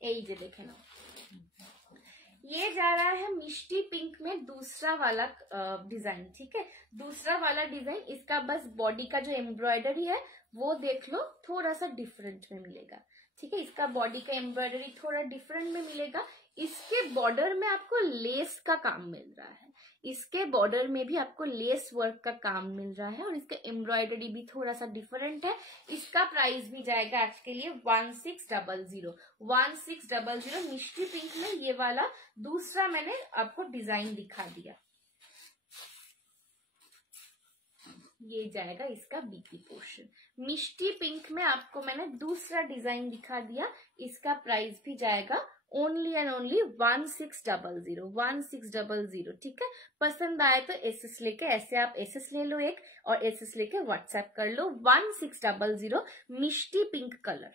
এই যে দেখে নাও, ये जा रहा है मिष्टी पिंक में दूसरा वाला डिजाइन, ठीक है, दूसरा वाला डिजाइन। इसका बस बॉडी का जो एम्ब्रॉयडरी है वो देख लो थोड़ा सा डिफरेंट में मिलेगा, ठीक है। इसका बॉडी का एम्ब्रॉयडरी थोड़ा डिफरेंट में मिलेगा। इसके बॉर्डर में आपको लेस का काम मिल रहा है, इसके बॉर्डर में भी आपको लेस वर्क का काम मिल रहा है और इसका एम्ब्रॉयडरी भी थोड़ा सा डिफरेंट है। इसका प्राइस भी जाएगा आज के लिए 1600 मिष्टी पिंक में। ये वाला दूसरा मैंने आपको डिजाइन दिखा दिया, ये जाएगा इसका बीपी पोर्शन। मिष्टी पिंक में आपको मैंने दूसरा डिजाइन दिखा दिया, इसका प्राइस भी जाएगा ओनली एंड ओनली 1600, ठीक है। पसंद आए तो एसएस लेके, ऐसे आप एसएस ले लो एक और एसएस लेके व्हाट्सएप कर लो। 1600 मिष्टी पिंक कलर।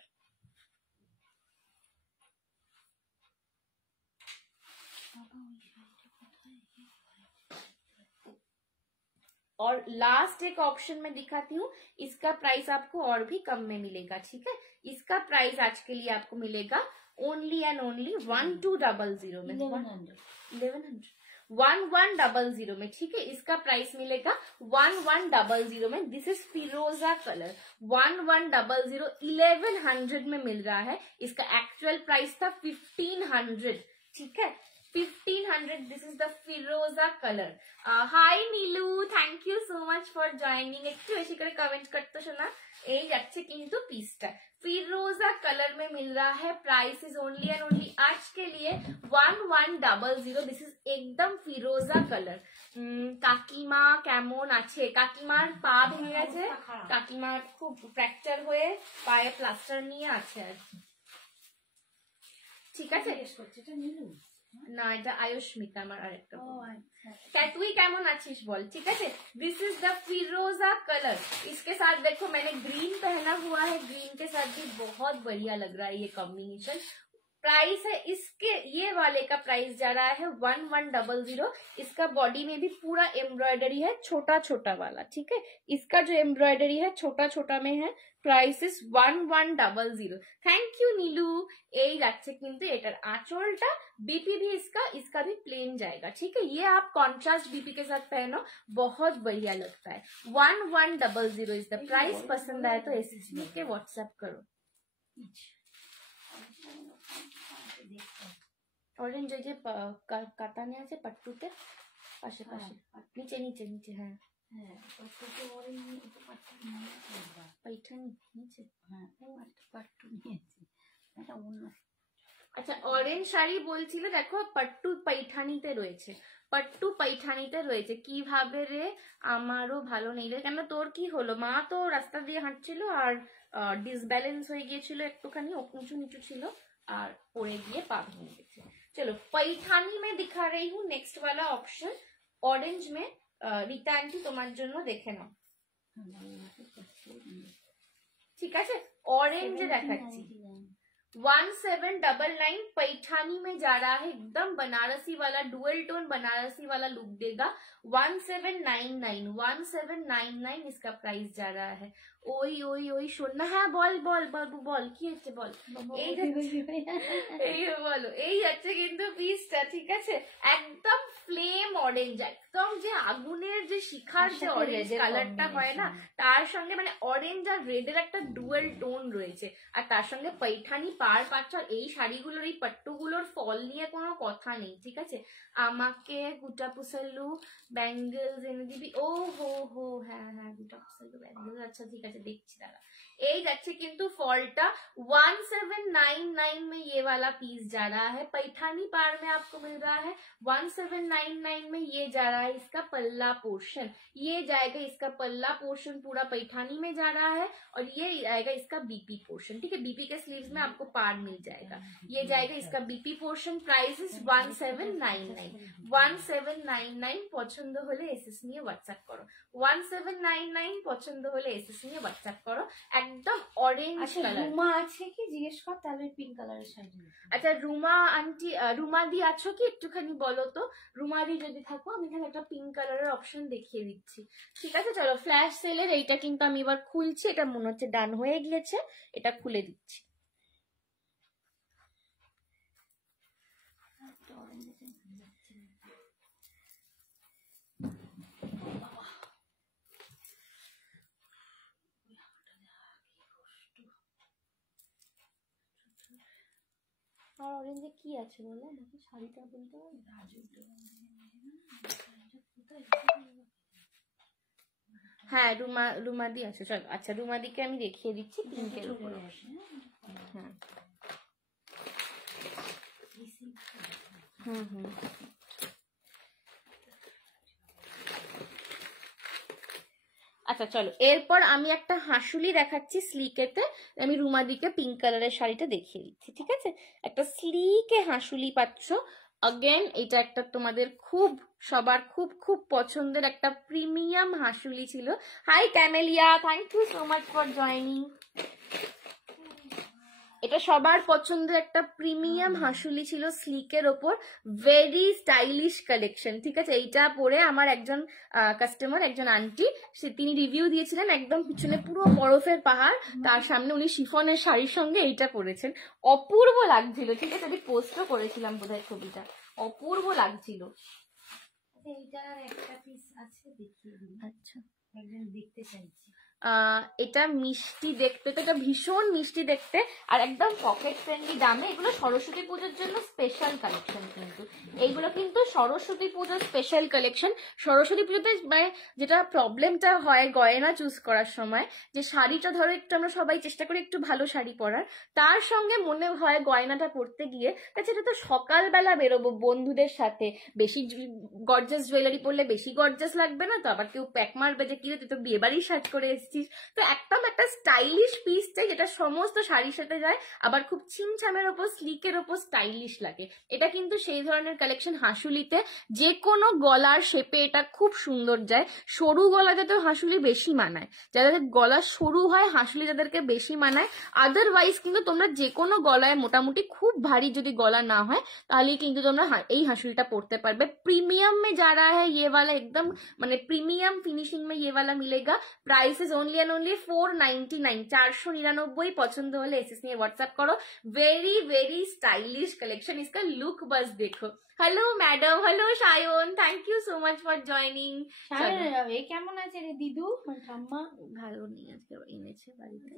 और लास्ट एक ऑप्शन में दिखाती हूँ, इसका प्राइस आपको और भी कम में मिलेगा, ठीक है। इसका प्राइस आज के लिए आपको मिलेगा ओनली एंड ओनली 1200 में, 1100 1100 में, ठीक है। इसका प्राइस मिलेगा 1100 में। दिस इज फिरोजा कलर, 1100 1100 में मिल रहा है। इसका एक्चुअल प्राइस था 1500, ठीक है, 1500। दिस इज द फिरोजा colour. Hi Nilu, thank you so much for joining. একটু বেশি করে কমেন্ট করতে শোনা। এই যাচ্ছে কিন্তু পিসটা फिरोजा कलर में मिल रहा है। Price is only and only आज के लिए 1100। दिस इज एकदम फिरोजा कलर। কাকিমা কেমন আছে? কাকিমার পা ভেঙে গেছে, কাকিমার খুব ফ্র্যাকচার হয়ে পায়ে প্লাস্টার নিয়ে আছে আর কি, ঠিক আছে। না, এটা আয়ুষ্মিতা আমার আরেকটা। তুই কেমন আছিস বল, ঠিক আছে। दिस इज द फिरोजा कलर। इसके साथ देखो मैंने ग्रीन पहना हुआ है, ग्रीन के साथ भी बहुत बढ़िया लग रहा है ये कॉम्बिनेशन। प्राइस है इसके, ये वाले का प्राइस जा रहा है 1100। इसका बॉडी में भी पूरा एम्ब्रॉयडरी है, छोटा छोटा वाला, ठीक है। इसका जो एम्ब्रॉयडरी है छोटा छोटा में है। Price is 1100। थैंक यू नीलू। এই যাচ্ছে কিন্তু এটার আঁচলটা, बीपी भी इसका भी प्लेन जाएगा, ठीक है। ये आप कॉन्ट्रास्ट बीपी के साथ पहनो, बहुत बढ़िया लगता है। 1100 इज द प्राइस। पसंद आए तो एसएसबी के व्हाट्सएप करो। ऑरेंज যে কাতানে আছে পাট্টুতে পাশে পাশে, নিচে নিচে নিচে, হ্যাঁ হ্যাঁ, পাট্টুতে অরেঞ্জ, पैठनी নিচে, হ্যাঁ পাট্টু নিয়েছে এটা অন্য। আচ্ছা, অরেঞ্জ শাড়ি বলছিল, দেখো পাট্টু पैठानीতে রয়েছে, পাট্টু पैठानीতে রয়েছে। কিভাবে রে? আমারও ভালো নেই রে। কেন, তোর কি হলো? মা তো রাস্তা দিয়ে হাঁটছিল আর ডিসব্যালেন্স হয়ে গিয়েছিল একটুখানি, উঁচু নিচু ছিল আর পড়ে গিয়ে পা ভেঙে গেছে। चलो पैठानी में दिखा रही हूँ नेक्स्ट वाला ऑप्शन, ऑरेंज में। रीता आंटी তোমার জন্য দেখে নাও, ঠিক আছে। ऑरेंज দেখাচ্ছি 1799 पैठानी में जा रहा है, एकदम बनारसी वाला डुअल टोन बनारसी वाला लुक देगा। 1799 इसका प्राइस जा रहा है। ওই ওই ওই শোন না, হ্যাঁ বল বল বাবু বল, কি হচ্ছে বল। এই বলো, এই যাচ্ছে কিন্তু পিসটা, ঠিক আছে। একদম ফ্লেম অরেঞ্জ, একদম যে আগুনের যে শিখার যে অরেঞ্জ কালারটা হয় না, তার সঙ্গে মানে অরেঞ্জ আর রেডের একটা ডুয়েল টোন রয়েছে। আর তার সঙ্গে पैठानी পার পাঁচর, এই শাড়িগুলোর এই পাট্টুগুলোর ফল নিয়ে কোনো কথা নেই, ঠিক আছে। আমাকে গুটা পুসাল্লু ব্যাঙ্গেলস এনে দিবি। ও হো হো, হ্যাঁ হ্যাঁ গুটা পুসাল্লু ব্যাঙ্গেলস, আচ্ছা ঠিক আছে দেখছি দাঁড়া। এই যাচ্ছে কিন্তু फॉल्टा 1799 में ये वाला पीस जा रहा है। पैठानी पार में आपको मिल रहा है 1799 में। ये जा रहा है इसका पल्ला पोर्शन, ये जाएगा इसका पल्ला पोर्शन पूरा पैठानी में जा रहा है, और ये आएगा इसका बीपी पोर्शन, ठीक है। बीपी के स्लीव्स में आपको पार मिल जाएगा, ये जाएगा इसका बीपी पोर्शन। Price is 1799। পছন্দ হলে এসএস নিয়ে হোয়াটসঅ্যাপ করো। 1799 পছন্দ হলে এসএস নিয়ে হোয়াটসঅ্যাপ করো। একদম অরেঞ্জ কালার। রুমা আছে কি জিজ্ঞেস কর, তাহলে পিঙ্ক কালারের শাড়ি। আচ্ছা রুমা আন্টি, রুমাদি আছো কি একটুখানি বলো তো। রুমাদি যদি থাকো আমি এখানে একটা পিঙ্ক কালারের অপশন দেখিয়ে দিচ্ছি, ঠিক আছে। চলো ফ্ল্যাশ সেলের এইটা কিন্তু আমি এবার খুলছি, এটা মনে হচ্ছে ডান হয়ে গিয়েছে, এটা খুলে দিচ্ছি। আর অরেঞ্জে কি আছে বলো, দেখি শাড়িটা বলতে পারো। হ্যাঁ রুমাদি আছে, চলো আচ্ছা রুমাদিকে আমি দেখিয়ে দিচ্ছি পিঙ্কের উপরে। হ্যাঁ হুম হুম আচ্ছা চলো, এরপর আমি একটা হাসুলি দেখাচ্ছি স্লিকেতে। আমি রুমাদিকে পিঙ্ক কালারের শাড়িটা দেখিয়ে দিচ্ছি, ঠিক আছে। একটা স্লিকে হাসুলি পাচ্ছ। अगेन এটা একটা তোমাদের খুব সবার খুব খুব পছন্দের একটা প্রিমিয়াম হাসুলি ছিল। Hi Camellia, thank you so much for joining. এটা সবার পছন্দের একটা প্রিমিয়াম হাসুলি ছিল স্লিকের ওপর, ভেরি স্টাইলিশ কালেকশন, ঠিক আছে। এইটা পরে আমার একজন কাস্টমার, একজন আন্টি, তিনি রিভিউ দিয়েছিলেন, একদম পিছনে পুরো বরফের পাহাড়, তার সামনে উনি শিফনের শাড়ির সঙ্গে এইটা পরেছেন, অপূর্ব লাগছিল, ঠিক আছে। আমি পোস্টও করেছিলাম বোধহয় ছবিটা, অপূর্ব লাগছিল। সাথে এইটার একটা পিস আছে, দেখিয়ে দিই। আচ্ছা, একজন দেখতে চাইছি। এটা মিষ্টি দেখতে, তো এটা ভীষণ মিষ্টি দেখতে আর একদম পকেট ফ্রেন্ডলি দামে। এগুলো সরস্বতী পুজোর জন্য স্পেশাল কালেকশন, কিন্তু এইগুলো কিন্তু সরস্বতী পুজোর স্পেশাল কালেকশন। সরস্বতী পুজোতে মানে যেটা প্রবলেমটা হয় গয়না চুজ করার সময়, যে শাড়িটা ধরো একটু আমরা সবাই চেষ্টা করি একটু ভালো শাড়ি পরার, তার সঙ্গে মনে হয় গয়নাটা পরতে গিয়ে আচ্ছা এটা তো সকালবেলা বেরোবো বন্ধুদের সাথে, বেশি গর্জাস জুয়েলারি পরলে বেশি গর্জাস লাগবে না তো, আবার কেউ প্যাক মারবে যে কি রে তুই তো বিয়ে বাড়ির সাজ করে এসেছিস। তো একদম একটা স্টাইলিশ পিস চাই যেটা সমস্ত শাড়ির সাথে যায়, আবার খুব ছিমছামের ওপর স্লিকের ওপর স্টাইলিশ লাগে। এটা কিন্তু সেই ধরনের কালেকশন। হাসুলিতে যে কোনো গলার শেপে এটা খুব সুন্দর যায়। সরু গলাতে তো হাসুলি বেশি মানায়, যাদের গলা সরু হয় হাসুলি যাদেরকে বেশি মানায়। আদারওয়াইজ কিন্তু তোমরা যে কোনো গলায়, মোটামুটি খুব ভারী যদি গলা না হয় তাহলে কিন্তু তোমরা এই হাসুলিটা পরতে পারবে। प्रीमियम में जा रहा है ये वाला, एकदम माने प्रीमियम फिनिशिंग में ये वाला मिलेगा। Prices only and only 499, 499। पसंद होले एसएस निये व्हाट्सएप करो। वेरी वेरी स्टाइलिश कलेक्शन, इसका लुक बस देखो। Hello madam, hello Shayan, thank you so much for joining. এ কেমন আছে রে দিদু? মানে ঠাম্মা ভালো নেই, আজকে এনেছে বাড়িতে।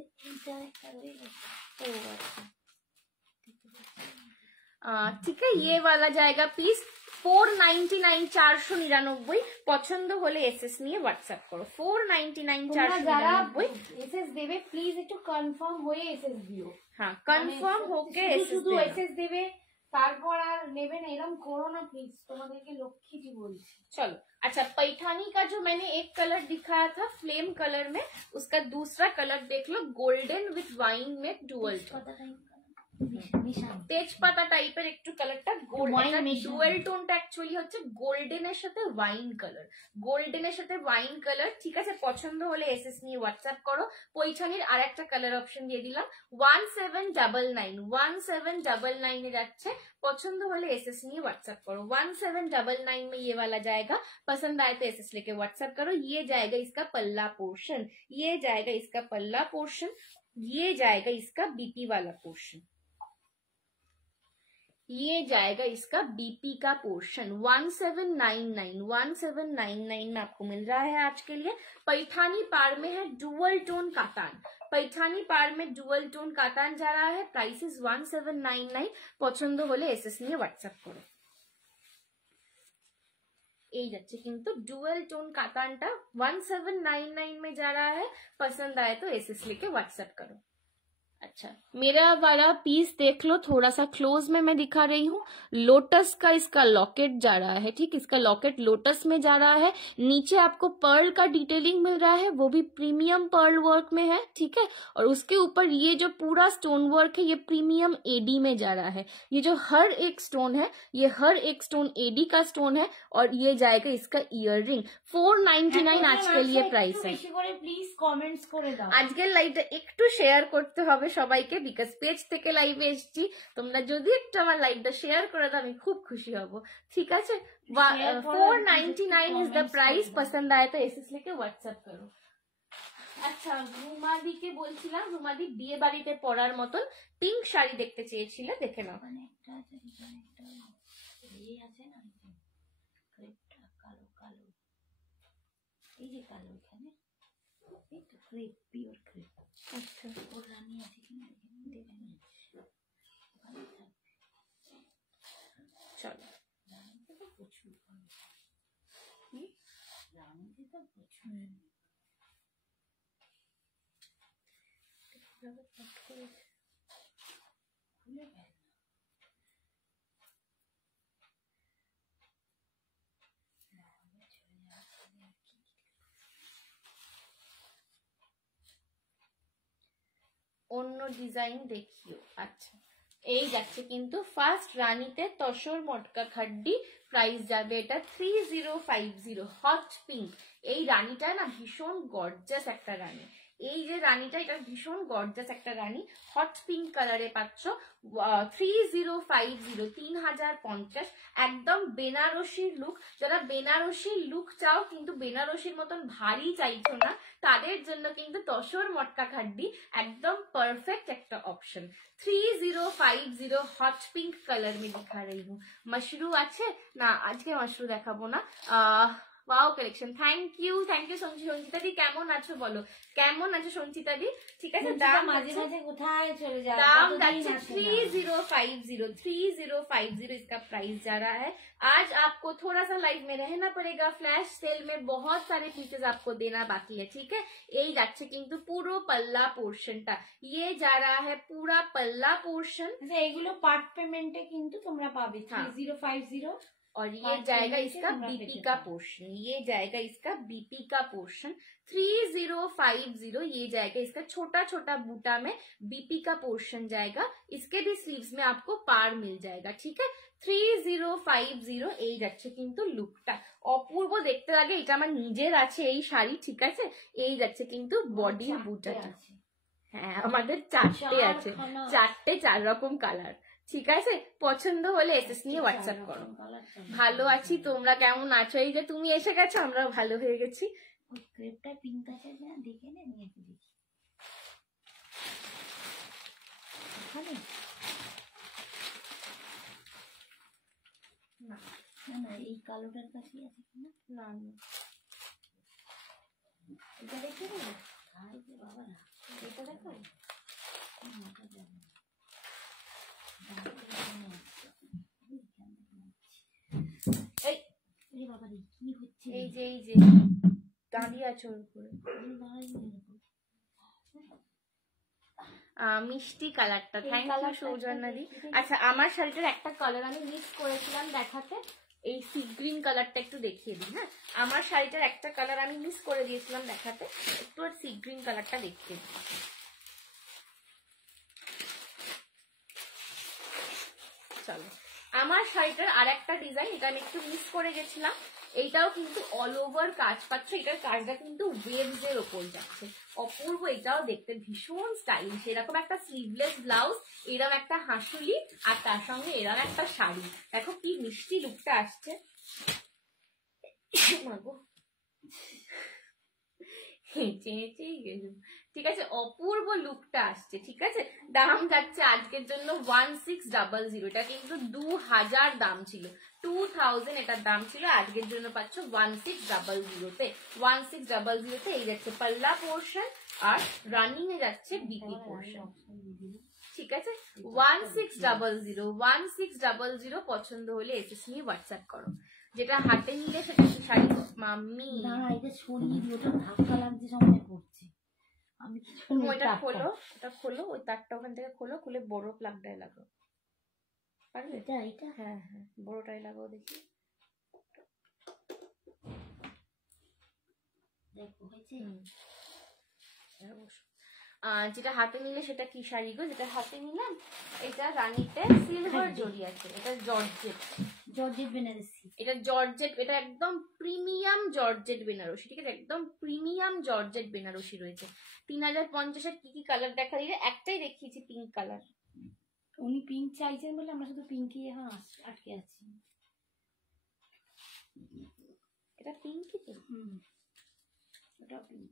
ও আচ্ছা, ठीक है, ये वाला जाएगा पीस 499, 499। পছন্দ হলে এসএস নিয়ে হোয়াটসঅ্যাপ করো। 499, 499। এসএস দেবে প্লিজ একটু কনফার্ম হয়ে এসএস দিও। হ্যাঁ, কনফার্ম হোকে শুধু এসএস দেবে, তারপর আর নেবে না, এরকম করো না প্লিজ, তোমাদেরকে লক্ষ্মীজি বলছি। चलो अच्छा, पैठानी का जो मैंने एक कलर दिखाया था फ्लेम कलर में, उसका दूसरा कलर देख लो, गोल्डन विथ वाइन में डुअल তেজপাতা টাইপের একটু কালারটা, ডুয়াল টোনটা অ্যাকচুয়ালি হচ্ছে গোল্ডেনের সাথে ওয়াইন কালার, গোল্ডেনের সাথে ওয়াইন কালার। ঠিক আছে, পছন্দ হলে এসএস নিয়ে হোয়াটসঅ্যাপ করো। পৈঠানির আর একটা কালার অপশন দিয়ে দিলাম 1799, 1799 এ যাচ্ছে। पसंद होले एसएस नहीं व्हाट्सएप करो। 1799 में ये वाला जाएगा। पसंद आए तो एसएस लेके व्हाट्सएप करो। ये जाएगा इसका पल्ला पोर्शन, ये जाएगा इसका पल्ला पोर्शन, ये जाएगा इसका बीपी वाला पोर्शन, ये जाएगा इसका बीपी का पोर्शन। 1799, 1799 में आपको मिल रहा है आज के लिए। पैठानी पार में है डुअल टोन कातान, पैठानी पार में डुअल टोन कातान जा रहा है। प्राइसेस 1799। পছন্দ হলে এসএস নিয়ে হোয়াটসঅ্যাপ করো। এই যাচ্ছে কিন্তু ডুअल टोन कातानটা 1799 में जा रहा है। पसंद आए तो एसएस लेके व्हाट्सएप करो। अच्छा, मेरा वाला पीस देख लो, थोड़ा सा क्लोज में मैं दिखा रही हूँ। लोटस का इसका लॉकेट जा रहा है, ठीक, इसका लॉकेट लोटस में जा रहा है। नीचे आपको पर्ल का डिटेलिंग मिल रहा है, वो भी प्रीमियम पर्ल वर्क में है, ठीक है। और उसके ऊपर ये जो पूरा स्टोन वर्क है ये प्रीमियम एडी में जा रहा है। ये जो हर एक स्टोन है, ये हर एक स्टोन एडी का स्टोन है। और ये जाएगा इसका ईयर रिंग। 499 आज के लिए प्राइस है। प्लीज कमेंट्स করে দাও। আজকের লাইভটা একটু শেয়ার করতে হবে সবাইকে, বিকজ পেজ থেকে লাইভে এসেছি। তোমরা যদি একটু আমার লাইভটা শেয়ার করে দাও আমি খুব খুশি হব, ঠিক আছে। 499 ইজ দ্য প্রাইস। পছন্দ আয় তো এসএস লিখে হোয়াটসঅ্যাপ করো। আচ্ছা, রুমাদিকে বলছিলাম, রুমাদি বিয়ে বাড়িতে পরার মতন পিঙ্ক শাড়ি দেখতে চেয়েছিলে, দেখে নাও। কালো কালো, এই যে কালো, এখানে এই তো ক্রেপ, পিওর ক্রেপ। আচ্ছা, ওর রানী আছে কিনা দেখে নিন। চলো, রানীতে তো প্রচুর, রানীতে তো প্রচুর। খুলে গেল অন্য ডিজাইন দেখিও। আচ্ছা, এই যাচ্ছে কিন্তু ফার্স্ট রানীতে তসর মটকা খাড্ডি। প্রাইস যাবে এটা 3050। হট পিঙ্ক, এই রানীটা না ভীষণ গর্জাস একটা রানী। এই যে রানীটা, এটা ভীষণ গর্জাস একটা রানী, হট পিঙ্ক কালারে পাচ্ছ। 3050, 3050, একদম বেনারসির লুক। যারা বেনারসির লুক চাও কিন্তু বেনারসির মতন ভারী চাইছো না, তাদের জন্য কিন্তু তসর মটকা খাড্ডি একদম परफेक्ट একটা ऑप्शन। 3050 हॉट पिंक कलर में दिखा रही हूँ। मशरू আছে না, আজকে মশরু দেখাবো না। Wow collection, thank you Sanchita di. কেমন আছো বলো, কেমন আছো সঞ্চিতা দি? ঠিক আছে, দাম মাঝে মাঝে কোথায় চলে যায়, दाम जाচ্ছে 3050 इसका प्राइस जा रहा है। आज आपको थोड़ा सा लाइव में रहना पड़ेगा, फ्लैश सेल में बहुत सारे पीसेस आपको देना बाकी है, ठीक है। এই যাচ্ছে কিন্তু পুরো পাল্লা পোর্শনটা, ये जा रहा है पूरा पल्ला पोर्शन। এগুলো পার্ট পেমেন্টে কিন্তু তোমরা পাবে 3050। और ये जाएगा इसका बीपी का पोर्शन, ये जाएगा इसका बीपी का पोर्शन। 3050 ये जाएगा इसका छोटा छोटा बूटा में बीपी का पोर्शन जाएगा। इसके भी स्लीव्स में आपको पार मिल जाएगा, ठीक है। 3050 এই যাচ্ছে কিন্তু লুকটা, অপূর্ব দেখতে লাগে। এটা আমার নিজের আছে এই শাড়ি, ঠিক আছে। এই যাচ্ছে কিন্তু বডির বুটাটা, হ্যাঁ আমাদের চারটে আছে, চারটে 4 রকম কালার, ঠিক আছে। পছন্দ হলে এসএস নিয়ে হোয়াটসঅ্যাপ করো। ভালো আছি, তোমরা কেমন আছো? এই যে তুমি এসে গেছো, আমরাও ভালো হয়ে গেছি। ক্রেপটা পিঙ্ক আছে না, দেখে নে, নিয়ে দেখি না না, এই কালোটার কাছে আছে কিনা, না না এটা দেখে নেবো। হাই রে বাবা, এটা দেখো, এই যে দাঁড়িয়ে আছো ওর উপরে, মিষ্টি কালারটা। থ্যাংক ইউ সৌজন্যা দি। আচ্ছা, আমার শাড়িটার একটা কালার আমি মিস করেছিলাম দেখাতে, এই সি গ্রিন কালারটা একটু দেখিয়ে দিই। হ্যাঁ, আমার শাড়িটার একটা কালার আমি মিস করে দিয়েছিলাম দেখাতে, একটু আর সি গ্রিন কালারটা দেখিয়ে দিই। চলো, আমার শাড়িটার আর একটা ডিজাইন, এটা আমি একটু মিস করে গেছিলাম। এইটাও কিন্তু অল ওভার কাজ পাচ্ছ, এটার কাজটা কিন্তু ওয়েভস এর ওপর যাচ্ছে, অপূর্ব। এটাও দেখতে ভীষণ স্টাইলিশ। এরকম একটা স্লিভলেস ব্লাউজ, এরকম একটা হাঁসুলি, আর তার সঙ্গে এরকম একটা শাড়ি, দেখো কি মিষ্টি লুকটা আসছে। ঠিক আছে, অপূর্ব লুকটা আসছে, ঠিক আছে। দাম যাচ্ছে আজকের জন্য 1600, এটা কিন্তু 2000 দাম ছিল, 2000 এটার দাম ছিল, আজকের জন্য পাচ্ছ 1600 তে। 1600 তে এই যাচ্ছে পাল্লা পোর্শন, আর রানিং এ যাচ্ছে বিপি পোর্শন, ঠিক আছে। 1600 পছন্দ হলে এসএস নিয়ে হোয়াটসঅ্যাপ করো। যেটা হাতে নিলে সেটা কি শাড়ি মাম্মি? না এটা সরিয়ে দিও, ওটা ধাক্কা লাগছে সামনে পড়ছে। আমি ওইটা খোলো, ওটা খোলো, ওই তারটা ওখান থেকে খোলো, খুলে বড় প্লাগটায় লাগাও, পারবে? এটা হ্যাঁ হ্যাঁ, বড়টাই লাগাও দেখি। দেখো হয়েছে। যেটা হাতে নিলে সেটা কি শাড়ি গো? যেটা হাতে নিলাম এটা রানীতে সিলভার জড়ি আছে, এটা জর্জেট, জর্জেট বেনারসি। এটা জর্জেট, এটা একদম প্রিমিয়াম জর্জেট বেনারসি, ঠিক আছে। একদম প্রিমিয়াম জর্জেট বেনারসি রয়েছে। 3050 কি কি কালার দেখা দিলে, একটাই দেখিয়েছি পিঙ্ক কালার। উনি পিঙ্ক চাইছেন বলে আমরা শুধু পিঙ্কই এখন আটকে আছি। এটা পিঙ্কই তো, এটা পিঙ্ক।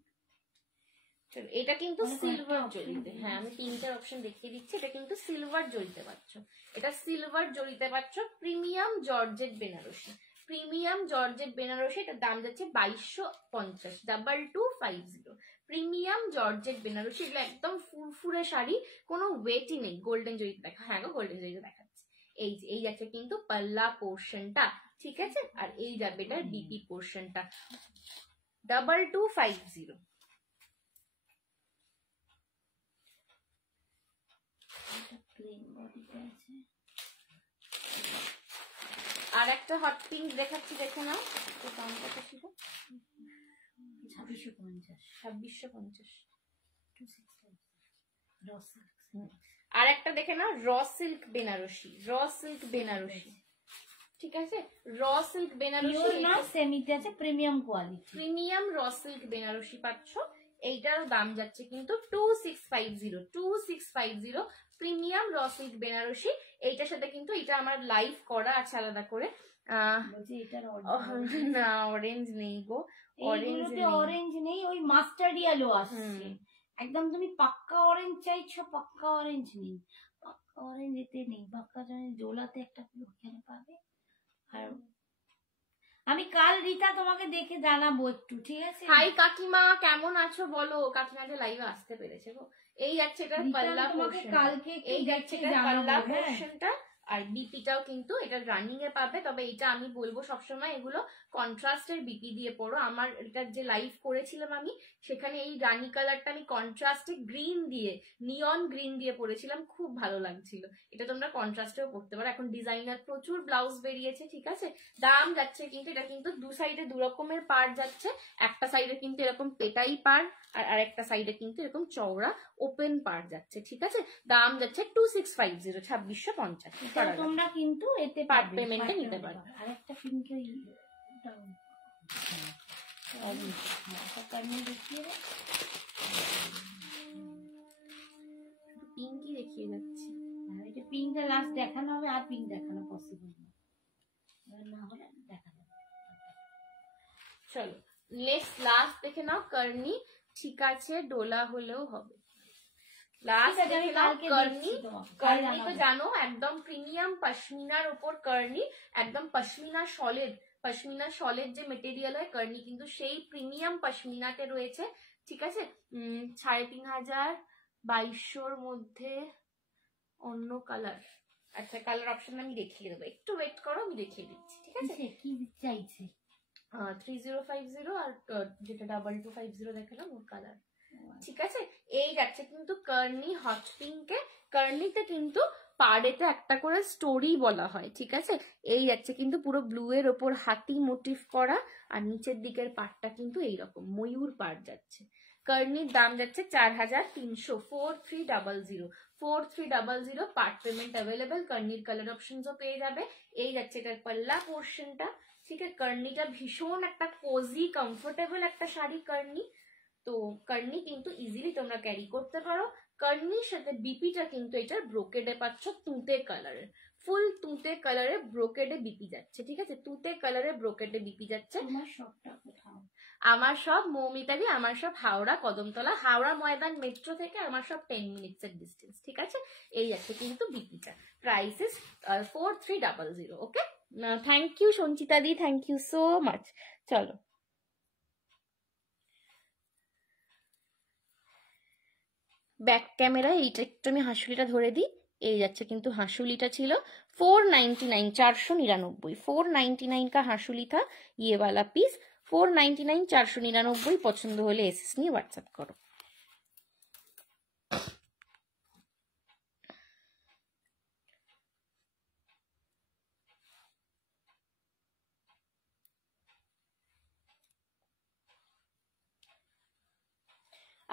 এটা কিন্তু সিলভার জড়িতে, হ্যাঁ আমি তিনটার অপশন দেখিয়ে দিচ্ছি। এটা কিন্তু সিলভার জড়িতে পাচ্ছ, এটা সিলভার জড়িতে পাচ্ছ, premium georgette Banarasi, premium georgette Banarasi. এটার দাম যাচ্ছে 2250, 2250। প্রিমিয়াম জর্জেট বেনারসি, এগুলো একদম ফুরফুরে শাড়ি, কোনো ওয়েটই নেই। গোল্ডেন জড়িতে দেখা, হ্যাঁ গো গোল্ডেন জড়িতে দেখাচ্ছে। এই যাচ্ছে কিন্তু পাল্লা পোর্শনটা, ঠিক আছে। আর এই যাবে এটার বিপি পোর্শনটা, 2250। আর একটা হট পিঙ্ক দেখাচ্ছি, দেখে নাও। দাম কত ছিল? 2650। আর একটা দেখে নাও, র সিল্ক বেনারসি, র সিল্ক বেনারসি, ঠিক আছে। র সিল্ক বেনারসি না, সেমিতে আছে premium quality, premium raw silk Banarasi পাচ্ছ। এইটারও দাম যাচ্ছে কিন্তু 2650 প্রিমিয়াম র সিল্ক বেনারসি। এইটার সাথে কিন্তু এটা আমার লাইভ করা আছে আলাদা করে। না অরেঞ্জ নেই গো, অরেঞ্জ নেই, ওই মাস্টার্ড ইয়েলো আসছে একদম। তুমি পাক্কা অরেঞ্জ চাইছো, পাক্কা অরেঞ্জ নেই, পাক্কা অরেঞ্জ এতে নেই, পাক্কা অরেঞ্জ জোলাতে একটা ওখানে পাবে। আর আমি কাল রীতা তোমাকে দেখে জানাবো একটু, ঠিক আছে? হাই কাকিমা, কেমন আছো বলো? কাকিমা যে লাইভে আসতে পেরেছে গো। এই যাচ্ছে এটার পাল্লা পোরশন, কালকে এই যাচ্ছে এটার পাল্লা পোরশনটা। আর বিপিটাও কিন্তু এটা রানিং এ পাবে, তবে এটা আমি বলবো সবসময় এগুলো কন্ট্রাস্টের বিপি দিয়ে পড়ো। আমার এটার যে লাইভ করেছিলাম আমি, সেখানে এই রানি কালারটা আমি কন্ট্রাস্টে গ্রিন দিয়ে, নিয়ন গ্রিন দিয়ে পরেছিলাম, খুব ভালো লাগছিল। এটা তোমরা কন্ট্রাস্টেও পড়তে পারো। এখন ডিজাইনার প্রচুর ব্লাউজ বেরিয়েছে, ঠিক আছে? দাম যাচ্ছে কিন্তু, এটা কিন্তু দু সাইডে দু রকমের পাড় যাচ্ছে। একটা সাইডে কিন্তু এরকম পেটাই পাড়, আর আরেকটা সাইডে কিন্তু এরকম চওড়া ওপেন পাড় যাচ্ছে, ঠিক আছে? দাম যাচ্ছে 2650, 2650। তোমরা কিন্তু এতে পার্ট পেমেন্টে নিতে পারো। আরেকটা পিঙ্ক পিঙ্কই দেখিয়ে যাচ্ছি, এটা পিঙ্কটা লাস্ট দেখানো হবে, আর পিঙ্ক দেখানো পসিবল না হলে দেখা যাবে। চলো লাস্ট দেখে নাও কার্নি, ঠিক আছে? ডোলা হলেও হবে। লাস্ট দেখে নাও কার্নি। কার্নি তো জানো একদম প্রিমিয়াম পশমিনার উপর কার্নি, একদম পশমিনা সলিড, পশমিনা সলিড যে মেটেরিয়াল হয় কার্নি কিন্তু সেই প্রিমিয়াম পশমিনাতে রয়েছে, ঠিক আছে? 3500-2200 মধ্যে অন্য কালার। আচ্ছা কালার অপশন আমি দেখিয়ে দেবো, একটু ওয়েট করো, আমি দেখিয়ে দিচ্ছি, ঠিক আছে? কি চাইছে? 3050 আর যেটা 2250 দেখালাম ওর কালার, ঠিক আছে? এই যাচ্ছে কিন্তু কার্নি হট পিঙ্কে। কার্নিতে কিন্তু পাড়েতে একটা করে স্টোরি বলা হয়, ঠিক আছে? এই যাচ্ছে কিন্তু পুরো ব্লু এর ওপর হাতি মোটিভ করা, আর নিচের দিকের পাড়টা কিন্তু এইরকম ময়ূর পাড় যাচ্ছে। কার্নির দাম যাচ্ছে 4300, 4300, 4300। Part payment available. কার্নির কালার অপশনসও পেয়ে যাবে। এই যাচ্ছে এটার পাল্লা পোর্শনটা, ঠিক আছে? কার্নিটা ভীষণ একটা কোজি কমফোর্টেবল একটা শাড়ি কার্নি। তো কার্নি কিন্তু ইজিলি তোমরা ক্যারি করতে পারো। কার্নির সাথে বিপিটা কিন্তু এটার ব্রোকেডে পাচ্ছ তুঁতে কালারের, ফুল তুঁতে কালারে ব্রোকেডে বিপি যাচ্ছে, ঠিক আছে? তুঁতে কালারে ব্রোকেডে বিপি যাচ্ছে। আমার সব মৌমিতালি, আমার সব হাওড়া কদমতলা, হাওড়া ময়দান মেট্রো থেকে আমার সব 10 মিনিটসের ডিস্টেন্স, ঠিক আছে? এই যাচ্ছে কিন্তু বিপিটা। Price is 4300। Okay, thank you Sanchita di, thank you so much. চলো ব্যাক ক্যামেরা, এইটা একটু আমি হাঁসুলিটা ধরে দিই। এই যাচ্ছে কিন্তু হাঁসুলিটা ছিল 499, 499, 499 का হাঁসুলি था ये वाला पीस। 499, 499। পছন্দ হলে এসএস নিয়ে হোয়াটসঅ্যাপ করো।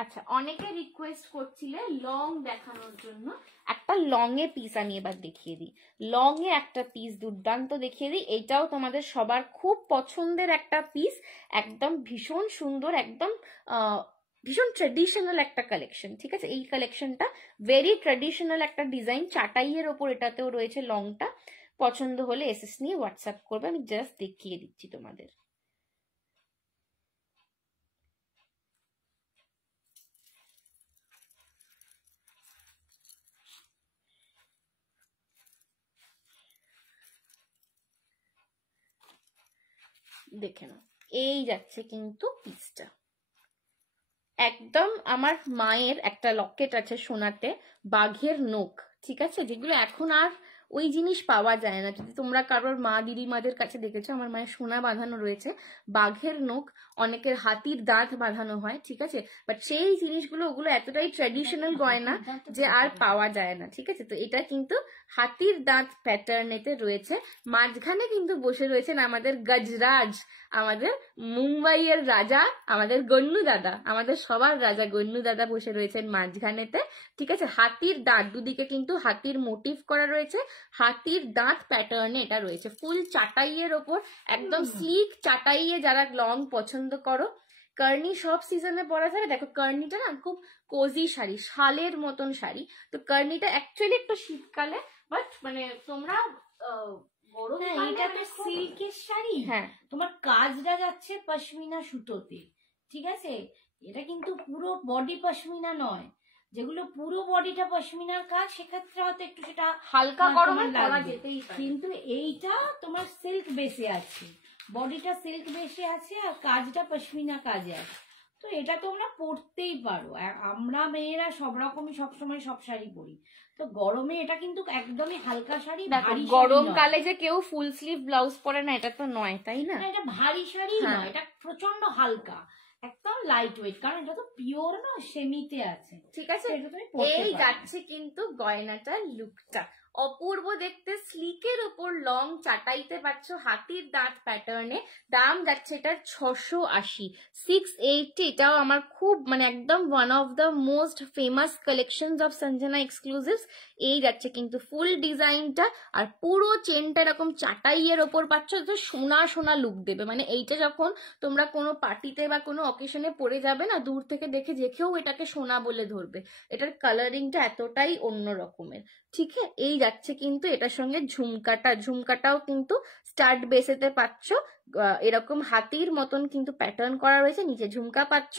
আচ্ছা, অনেকে রিকোয়েস্ট করছিলে লং দেখানোর জন্য, একটা লং এ পিস আমি এবার দেখিয়ে দিই। লং এ একটা পিস দুর্দান্ত দেখিয়ে দিই। এইটাও তোমাদের সবার খুব পছন্দের একটা পিস, একদম ভীষণ সুন্দর, একদম ভীষণ ট্রেডিশনাল একটা কালেকশন, ঠিক আছে? এই কালেকশনটা ভেরি ট্রেডিশনাল একটা ডিজাইন, চাটাইয়ের ওপর এটাতেও রয়েছে লংটা। পছন্দ হলে এসএস নিয়ে হোয়াটসঅ্যাপ করবে, আমি জাস্ট দেখিয়ে দিচ্ছি তোমাদের। দেখে নাও, এই যাচ্ছে কিন্তু পিসটা। একদম আমার মায়ের একটা লকেট আছে সোনাতে, বাঘের নখ, ঠিক আছে? যেগুলো এখন আর ওই জিনিস পাওয়া যায় না। যদি তোমরা কারোর মা দিদিমাদের কাছে দেখেছো, আমার মায়ের সোনা বাঁধানো রয়েছে, বাঘের নখ, অনেকের হাতির দাঁত বাঁধানো হয়, ঠিক আছে? বাট সেই জিনিসগুলো ওগুলো এতটাই ট্র্যাডিশনাল গয়না যে আর পাওয়া যায় না, ঠিক আছে? তো এটা কিন্তু হাতির দাঁত প্যাটার্নেতে রয়েছে। মাঝখানে কিন্তু বসে রয়েছেন আমাদের গজরাজ, আমাদের মুম্বাইয়ের রাজা, আমাদের গন্নু দাদা, আমাদের সবার রাজা গন্নু দাদা বসে রয়েছেন মাঝখানেতে, ঠিক আছে? হাতির দাঁত, দুদিকে কিন্তু হাতির মোটিভ করা রয়েছে, হাতির দাঁত প্যাটার্নে এটা রয়েছে। ফুল চাটাইয়ের ওপর, একদম স্লিক চাটাইয়ে যারা লং পছন্দ করো, কার্নি সব সিজনে পরা যাবে। দেখো কার্নিটা না খুব কোজি শাড়ি, শালের মতন শাড়ি। তো কার্নিটা অ্যাকচুয়ালি একটু শীতকালে, বাট মানে তোমরা এটা তো সিল্কের শাড়ি, হ্যাঁ তোমার কাজটা যাচ্ছে পশমিনা সুতোতে, ঠিক আছে? এটা কিন্তু পুরো বডি পশমিনা নয়, যেগুলো পুরো বডিটা পশমিনার কাজ সেক্ষেত্রে হয়তো একটু সেটা হালকা গরমে পরা যেতেই পারে, কিন্তু এইটা তোমার সিল্ক বেসে আছে, বডিটা সিল্ক বেসে আছে আর কাজটা পশমিনা কাজে আছে, তো এটা তোমরা পরতেই পারো। আমরা মেয়েরা সব রকমই সবসময় সব শাড়ি পরি, তো গরমে এটা কিন্তু একদমই হালকা শাড়ি। গরমকালে যে কেউ ফুল স্লিভ ব্লাউজ পরে না, এটা তো নয়, তাই না? এটা ভারী শাড়ি নয়, এটা প্রচন্ড হালকা, একদম লাইট ওয়েট, কারণ এটা তো পিওর না, সেমিতে আছে, ঠিক আছে? এই যাচ্ছে কিন্তু গয়নাটার লুকটা অপূর্ব দেখতে, স্লিকের উপর লং চাটাইতে পাচ্ছ হাতির দাঁত প্যাটার্নে। দাম যাচ্ছে এটার 680, 680। এটাও আমার খুব মানে একদম one of the most famous collections of Sanjana exclusives. এই যাচ্ছে কিন্তু ফুল ডিজাইনটা, আর পুরো চেনটা এরকম চাটাইয়ের ওপর পাচ্ছ, তো সোনা সোনা লুক দেবে। মানে এইটা যখন তোমরা কোনো পার্টিতে বা কোনো অকেশনে পরে যাবে না, দূর থেকে দেখে যে কেউ এটাকে সোনা বলে ধরবে। এটার কালারিংটা এতটাই অন্য রকমের, ঠিক আছে? এই যাচ্ছে কিন্তু এটার সঙ্গে ঝুমকাটাও কিন্তু স্টার্ট বেসেতে পাচ্ছ, এরকম হাতির মতন কিন্তু প্যাটার্ন করা রয়েছে, নিচে ঝুমকা পাচ্ছ।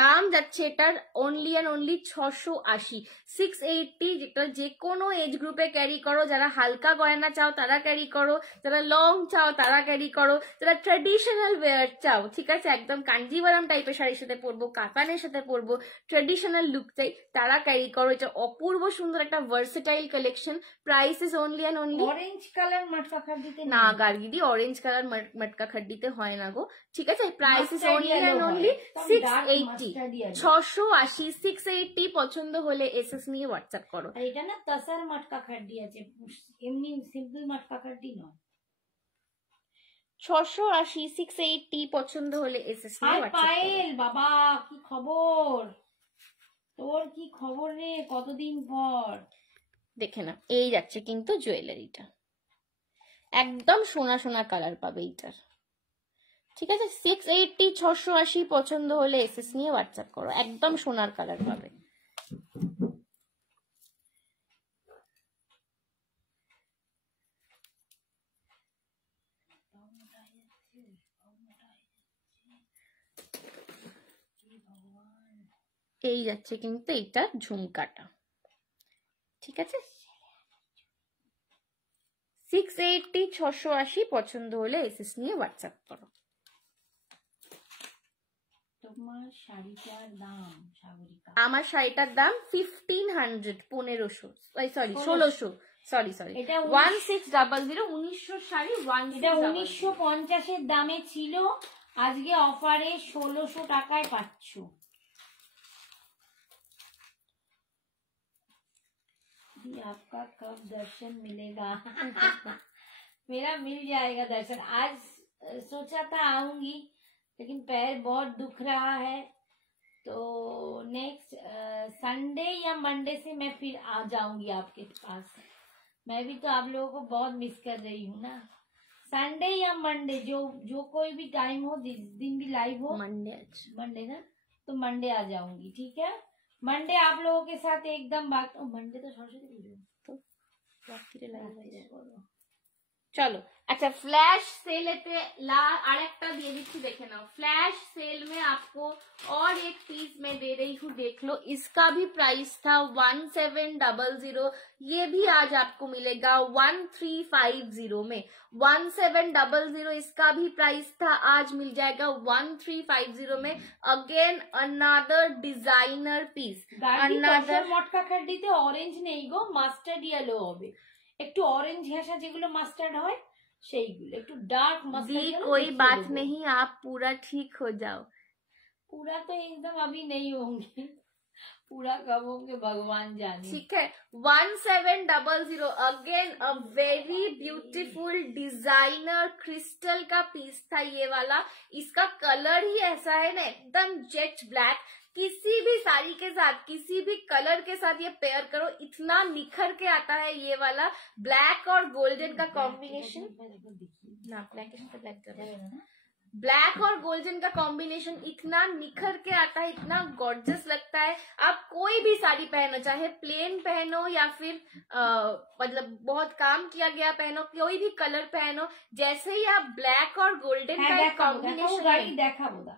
দাম যাচ্ছে এটার অনলি অ্যান্ড অনলি 680, 680, যেটা যে কোনো এজ গ্রুপে ক্যারি করো। যারা হালকা গয়না চাও তারা ক্যারি করো, যারা লং চাও তারা ক্যারি করো, যারা ট্র্যাডিশনাল ওয়্যার চাও, ঠিক আছে, একদম কাঞ্জিভারাম টাইপের শাড়ির সাথে পরবো, কাতানের সাথে পরবো, ট্র্যাডিশনাল লুক চাই, তারা ক্যারি করো। এটা অপূর্ব সুন্দর একটা versatile collection. Price is only and only orange colour মটকা খাড্ডিতে না গার্গিদি, অরেঞ্জ কালার মটকা খাড্ডিতে হয় না গো, ঠিক আছে? Price is only and only 680, 680, 680। পছন্দ হলে এসএস নিয়ে হোয়াটসঅ্যাপ করো। এটা না তাসার মটকা খাড্ডি আছে, এমনি সিম্পল মটকা খাড্ডি নয়। 680, 680 পছন্দ হলে এসএস নিয়ে হোয়াটসঅ্যাপ করো। পায়েল বাবা, কি খবর তোর? কি খবর রে, কতদিন পর? দেখে না, এই যাচ্ছে কিন্তু জুয়েলারিটা একদম সোনা সোনা কালার পাবে এইটার, ঠিক আছে? 680, 680 পছন্দ হলে এসএস নিয়ে হোয়াটসঅ্যাপ করো, একদম সোনার কালার পাবে। এই যাচ্ছে কিন্তু এইটা ঝুমকাটা, ঠিক আছে? 680, 680 পছন্দ হলে এসএস নিয়ে হোয়াটসঅ্যাপ করো। তোমার শাড়িটার দাম সাগরিকা? আমার শাড়িটার দাম 1500, 1500, সরি 1600, সরি 1600, 1900 শাড়ি, এটা 1950 এর দামে ছিল, আজকে অফারে 1600 টাকায় পাচ্ছ। आपका कब दर्शन मिलेगा? मेरा मिल जाएगा दर्शन। आज सोचा था आऊंगी, लेकिन पैर बहुत दुख रहा है, तो नेक्स्ट संडे या मंडे से मैं फिर आ जाऊंगी आपके पास। मैं भी तो आप लोगों को बहुत मिस कर रही हूँ ना। संडे या मंडे, जो कोई भी टाइम हो, जिस दिन भी लाइव हो, मंडे ना, तो मंडे आ जाऊंगी, ठीक है? मंडे आप लोगों के साथ एकदम बात। मंडे तो सरस्वती पूजा, तो चलो अच्छा, फ्लैश सेल आरेकटा दिए दीची, देखे ना। फ्लैश सेल में आपको और एक पीस मैं दे रही हूँ, देख लो। इसका भी प्राइस था 1700, ये भी आज आपको मिलेगा 1350 में। 1700 इसका भी प्राइस था, आज मिल जाएगा 1350 में। Again another designer piece. Another मटका खड्डीते ऑरेंज नहीं गो, मास्टार्ड येलो होबे, একটু অরেঞ্জ ঘেঁষা যেগুলো মাস্টার্ড হয় সেইগুলো, একটু ডার্ক মাস্টার্ড। कोई बात नहीं, आप पूरा ठीक हो जाओ। पूरा तो एकदम अभी नहीं होंगे, पूरा कब होंगे भगवान जाने, ठीक है? 1700, again a very beautiful designer crystal का पीस था ये वाला। इसका कलर ही ऐसा है ना, एकदम जेट ब्लैक। किसी भी साड़ी के साथ, किसी भी कलर के साथ ये पेयर करो, इतना निखर के आता है ये वाला ब्लैक और गोल्डन का कॉम्बिनेशन। ना ब्लैक ब्लैक और गोल्डन का कॉम्बिनेशन इतना निखर के आता है, इतना गॉर्जियस लगता है। आप कोई भी साड़ी पहनो, चाहे प्लेन पहनो या फिर मतलब बहुत काम किया गया पहनो, कोई भी कलर पहनो, जैसे ही आप ब्लैक और गोल्डन का कॉम्बिनेशन,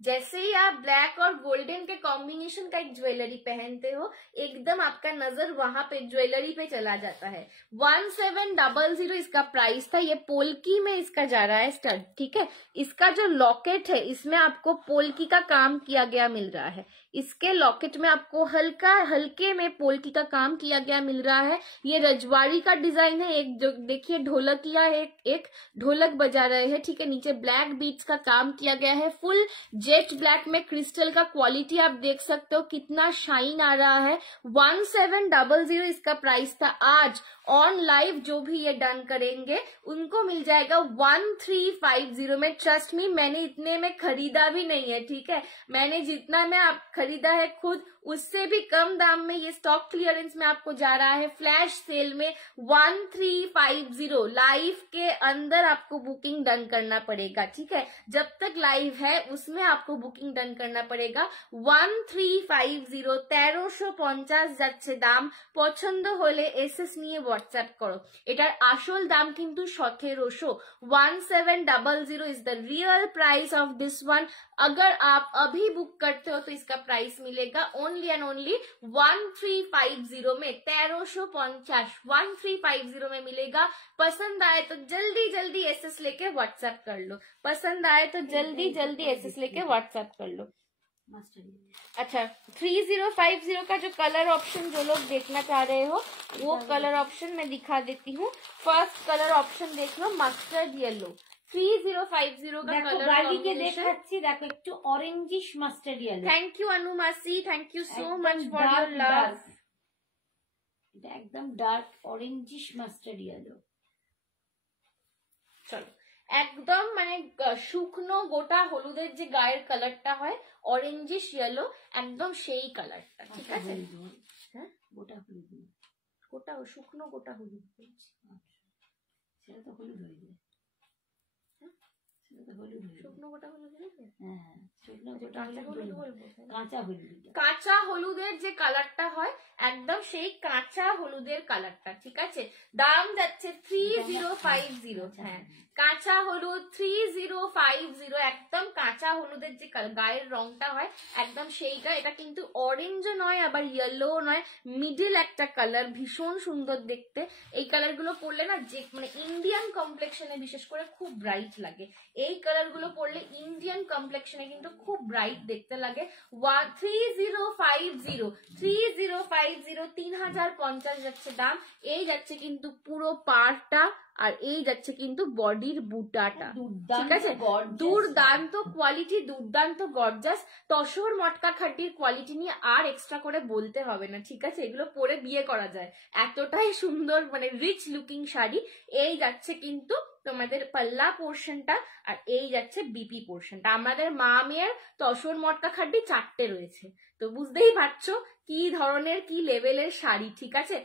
जैसे ही आप ब्लैक और गोल्डन के कॉम्बिनेशन का एक ज्वेलरी पहनते हो, एकदम आपका नजर वहां पे ज्वेलरी पे चला जाता है। 1700 इसका प्राइस था। ये पोल्की में इसका जा रहा है स्टड, ठीक है। इसका जो लॉकेट है इसमें आपको पोल्की का काम किया गया मिल रहा है। इसके लॉकेट में आपको हल्के में पोल्की का काम किया गया मिल रहा है। ये रजवाड़ी का डिजाइन है। एक जो देखिए ढोलकिया है, एक ढोलक बजा रहे हैं, ठीक है। नीचे ब्लैक बीट्स का काम किया गया है। फुल जेट ब्लैक में क्रिस्टल का क्वालिटी आप देख सकते हो, कितना शाइन आ रहा है। 1700 इसका प्राइस था। आज ऑन लाइव जो भी ये डन करेंगे उनको मिल जाएगा 1350 में। ट्रस्ट मी, मैंने इतने में खरीदा भी नहीं है, ठीक है। मैंने जितना में आप खरीदा है खुद, उससे भी कम दाम में ये स्टॉक क्लियरेंस में आपको जा रहा है फ्लैश सेल में 1350। लाइव के अंदर आपको बुकिंग डन करना पड़ेगा, ठीक है। जब तक लाइव है उसमें आपको बुकिंग डन करना पड़ेगा। 1350 1350 যাচ্ছে দাম। পছন্দ হলে এসএস নিয়ে হোয়াটসঅ্যাপ করো। এটার আসল দাম কিন্তু 1700। 1700 is the real price of this one. अगर आप अभी बुक करते हो तो इसका प्राइस मिलेगा ओनली एंड ओनली 1350 में, 1350 1350 में मिलेगा। पसंद आए तो जल्दी जल्दी एसएस लेके व्हाट्सएप कर लो। पसंद आए तो जल्दी जल्दी एसएस लेके व्हाट्सएप कर लो। अच्छा, 3050 का जो कलर ऑप्शन जो लोग देखना चाह रहे हो वो कलर ऑप्शन मैं दिखा देती हूँ। फर्स्ट कलर ऑप्शन देख लो, मस्टर्ड येलो। 3050 का कलर দেখাচ্ছি, দেখো একটু orangish mustard yellow. Thank you Anu মাসি, thank you so much for your love. এটা একদম ডার্ক অরেঞ্জিশ মাস্টার্ড ইয়েলো। চলো, একদম মানে শুকনো গোটা হলুদের যে গায়ের কালারটা হয় অরেঞ্জিশ ইয়েলো, একদম সেই কালারটা, ঠিক আছে। হ্যাঁ, গোটা হলুদ, গোটা শুকনো গোটা হলুদ বলছি, সেটা তো হলুদ হয়ে যায়। শুকনো গোটা হলুদ, হ্যাঁ, শুকনো গোটা হলুদ বলবো, কাঁচা হলুদ, কাঁচা হলুদের যে কালারটা হয় একদম সেই কাঁচা হলুদের কালারটা, ঠিক আছে। দাম যাচ্ছে 3050। হ্যাঁ, কাঁচা হলুদ 3050, একদম কাঁচা হলুদের যে গায়ের রংটা হয় একদম সেইটা। এটা কিন্তু অরেঞ্জও নয় আবার ইয়েলো নয়, মিডিল একটা কালার, ভীষণ সুন্দর দেখতে। এই কালার গুলো পরলে না যে মানে ইন্ডিয়ান কমপ্লেক্সনে বিশেষ করে খুব ব্রাইট লাগে। এই কালার গুলো পরলে ইন্ডিয়ান কমপ্লেক্সনে কিন্তু খুব ব্রাইট দেখতে লাগে। 3050 3050 যাচ্ছে দাম। এই যাচ্ছে কিন্তু পুরো পাড়টা, আর এই যাচ্ছে কিন্তু বডির বুটাটা, ঠিক আছে। দুর্দান্ত কোয়ালিটি, দুর্দান্ত গর্জাস। তসর মটকা খাড্ডির কোয়ালিটি নিয়ে আর এক্সট্রা করে বলতে হবে না, ঠিক আছে। এগুলো পরে বিয়ে করা যায়, এতটাই সুন্দর মানে রিচ লুকিং শাড়ি। এই যাচ্ছে কিন্তু তোমাদের পাল্লা পোর্শনটা, আর এই যাচ্ছে বিপি পোর্শনটা। আমাদের মা মেয়ের তসর মটকা খাড্ডি 4টে রয়েছে, তো বুঝতেই পারছো কি ধরনের কি লেভেলের শাড়ি, ঠিক আছে।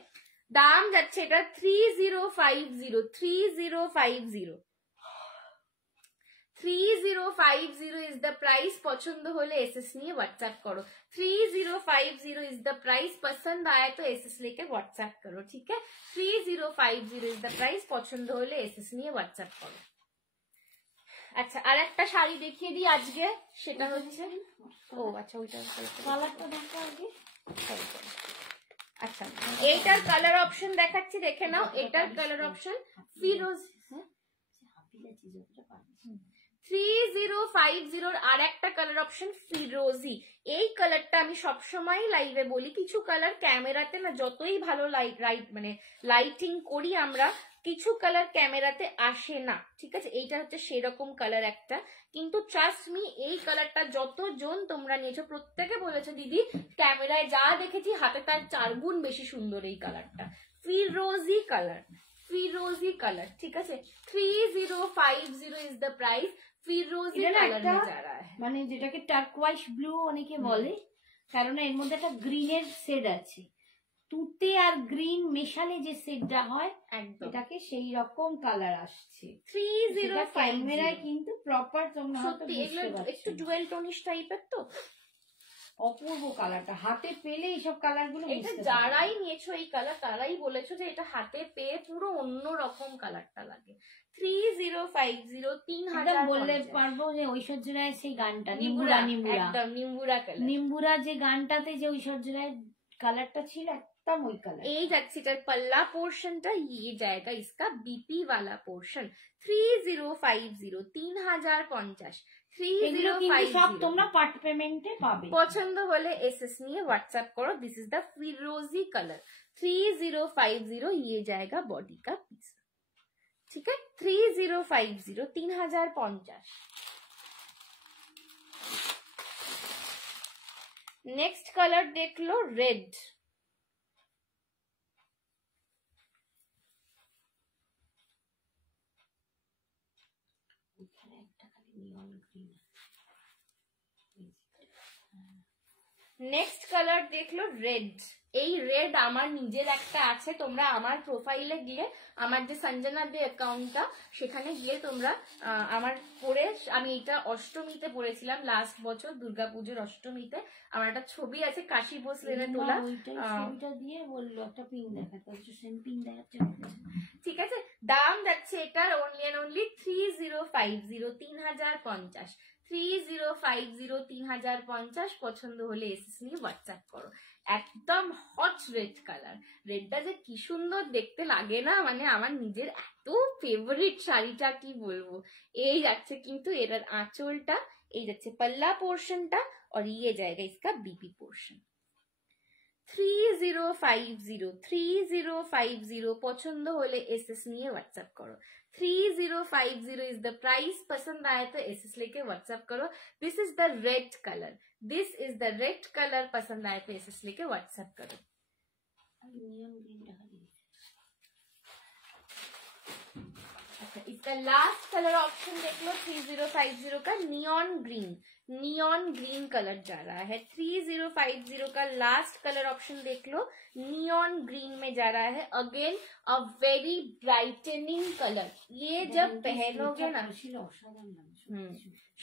দাম যাচ্ছে এটা 3050 3050 ইজ দ্য প্রাইস। পছন্দ হলে এসএস নিয়ে হোয়াটসঅ্যাপ করো। 3050 ইজ দ্য প্রাইস। পছন্দ আয়ে তো এসএস लेके হোয়াটসঅ্যাপ করো, ঠিক है। 3050 ইজ দ্য প্রাইস। পছন্দ হলে এসএস নিয়ে হোয়াটসঅ্যাপ করো। আচ্ছা, আর একটা শাড়ি দেখিয়ে দিই আজকে, সেটা হচ্ছে ও আচ্ছা ওইটা কালারটা দেখো আগে। আচ্ছা, এইটার কালার অপশন দেখাচ্ছি, দেখে নাও। এটার কালার অপশন ফিরোজি। 3050 আর একটা কালার অপশন ফিরোজি। এই কালারটা আমি সবসময় লাইভে বলি, কিছু কালার ক্যামেরাতে না যতই ভালো লাইটিং করি আমরা, কিছু কালার ক্যামেরাতে আসে না, ঠিক আছে। এইটা হচ্ছে সেরকম কালার একটা, কিন্তু ট্রাস্ট মি এই কালারটা যতজন তোমরা নিয়েছো প্রত্যেকে বলেছো দিদি ক্যামেরায় যা দেখেছি হাতে তার 4 গুণ বেশি সুন্দর এই কালারটা। ফিরোজি কালার, ফিরোজি কালার, ঠিক আছে। 3050 ইজ দ্য প্রাইস। ফিরোজি কালার में जा रहा है, মানে যেটাকে টার্কোয়াইশ ব্লু অনেকে বলে, কারণ এর মধ্যে একটা গ্রিনের শেড আছে। তুতে আর গ্রিন মেশালে যে সেটটা হয় একদম এটাকে সেই রকম কালার আসছে। 3050 ক্যামেরায় কিন্তু প্রপার তোমরা সত্যি এগুলো একটু ডুয়েল টোনিশ টাইপের তো অপূর্ব কালারটা, হাতে পেলে এইসব কালার গুলো এটা যারাই নিয়েছো এই কালার তারাই বলেছো যে এটা হাতে পেয়ে পুরো অন্য রকম কালারটা লাগে। 3050 3000 বললে পারবো যে ঐশ্বর্য রায়ের সেই গানটা নিম্বুরা একদম নিম্বুরা কালার, নিম্বুরা যে গানটাতে যে ঐশ্বর্য রায়ের কালারটা ছিল एकदम वही कलर। এই যাচ্ছে এটার পাল্লা পোর্শনটা ये जाएगा इसका बीपी वाला पोर्शन 3050 3050 3050 সব তোমরা পার্ট পেমেন্টে পাবে। পছন্দ হলে এসএস নিয়ে হোয়াটসঅ্যাপ করো। दिस इज द फिरोजी कलर 3050 ये जाएगा बॉडी का पीस, ठीक है 3050 3050। नेक्स्ट कलर देख लो रेड, নেক্সট কালার দেখলো রেড। এই রেড আমার নিজের একটা আছে, তোমরা আমার প্রোফাইলে গিয়ে আমার যে সঞ্জনা দে অ্যাকাউন্টটা সেখানে গিয়ে তোমরা আমার পরে, আমি এটা অষ্টমীতে পরেছিলাম লাস্ট বছর দুর্গাপুজোর অষ্টমীতে, আমার একটা ছবি আছে কাশী বোস লেনে তোলা, ছবিটা দিয়ে বললো একটা পিন দেখাতে, সেম পিন দেখাচ্ছে, ঠিক আছে। দাম যাচ্ছে এটার অনলি এন্ড অনলি 3050 3050 3050 3050। পছন্দ হলে এসএস নিয়ে হোয়াটসঅ্যাপ করো। একদম হট রেড কালার, রেডটা যে কি সুন্দর দেখতে লাগে না, মানে আমার নিজের এত ফেভারিট শাড়িটা কি বলবো। এই যাচ্ছে কিন্তু এর আঁচলটা, এই যাচ্ছে पल्ला पोर्शनটা, और ये जाएगा इसका बीपी पोर्शन। 3050 3050 পছন্দ হলে এসএস নিয়ে হোয়াটসঅ্যাপ করো। 3050 इज द प्राइस। पसंद आए तो एसएस लेके व्हाट्सएप करो। This is the red colour, this is the red colour. पसंद आए तो एसएस लेके व्हाट्सएप करो। अच्छा, इसका लास्ट कलर ऑप्शन देख लो 3050 का neon green, neon green colour जा रहा है। 3050 का लास्ट कलर ऑप्शन देख लो, नियॉन ग्रीन में जा रहा है। Again a very brightening colour. ये जब पहनोगे ना,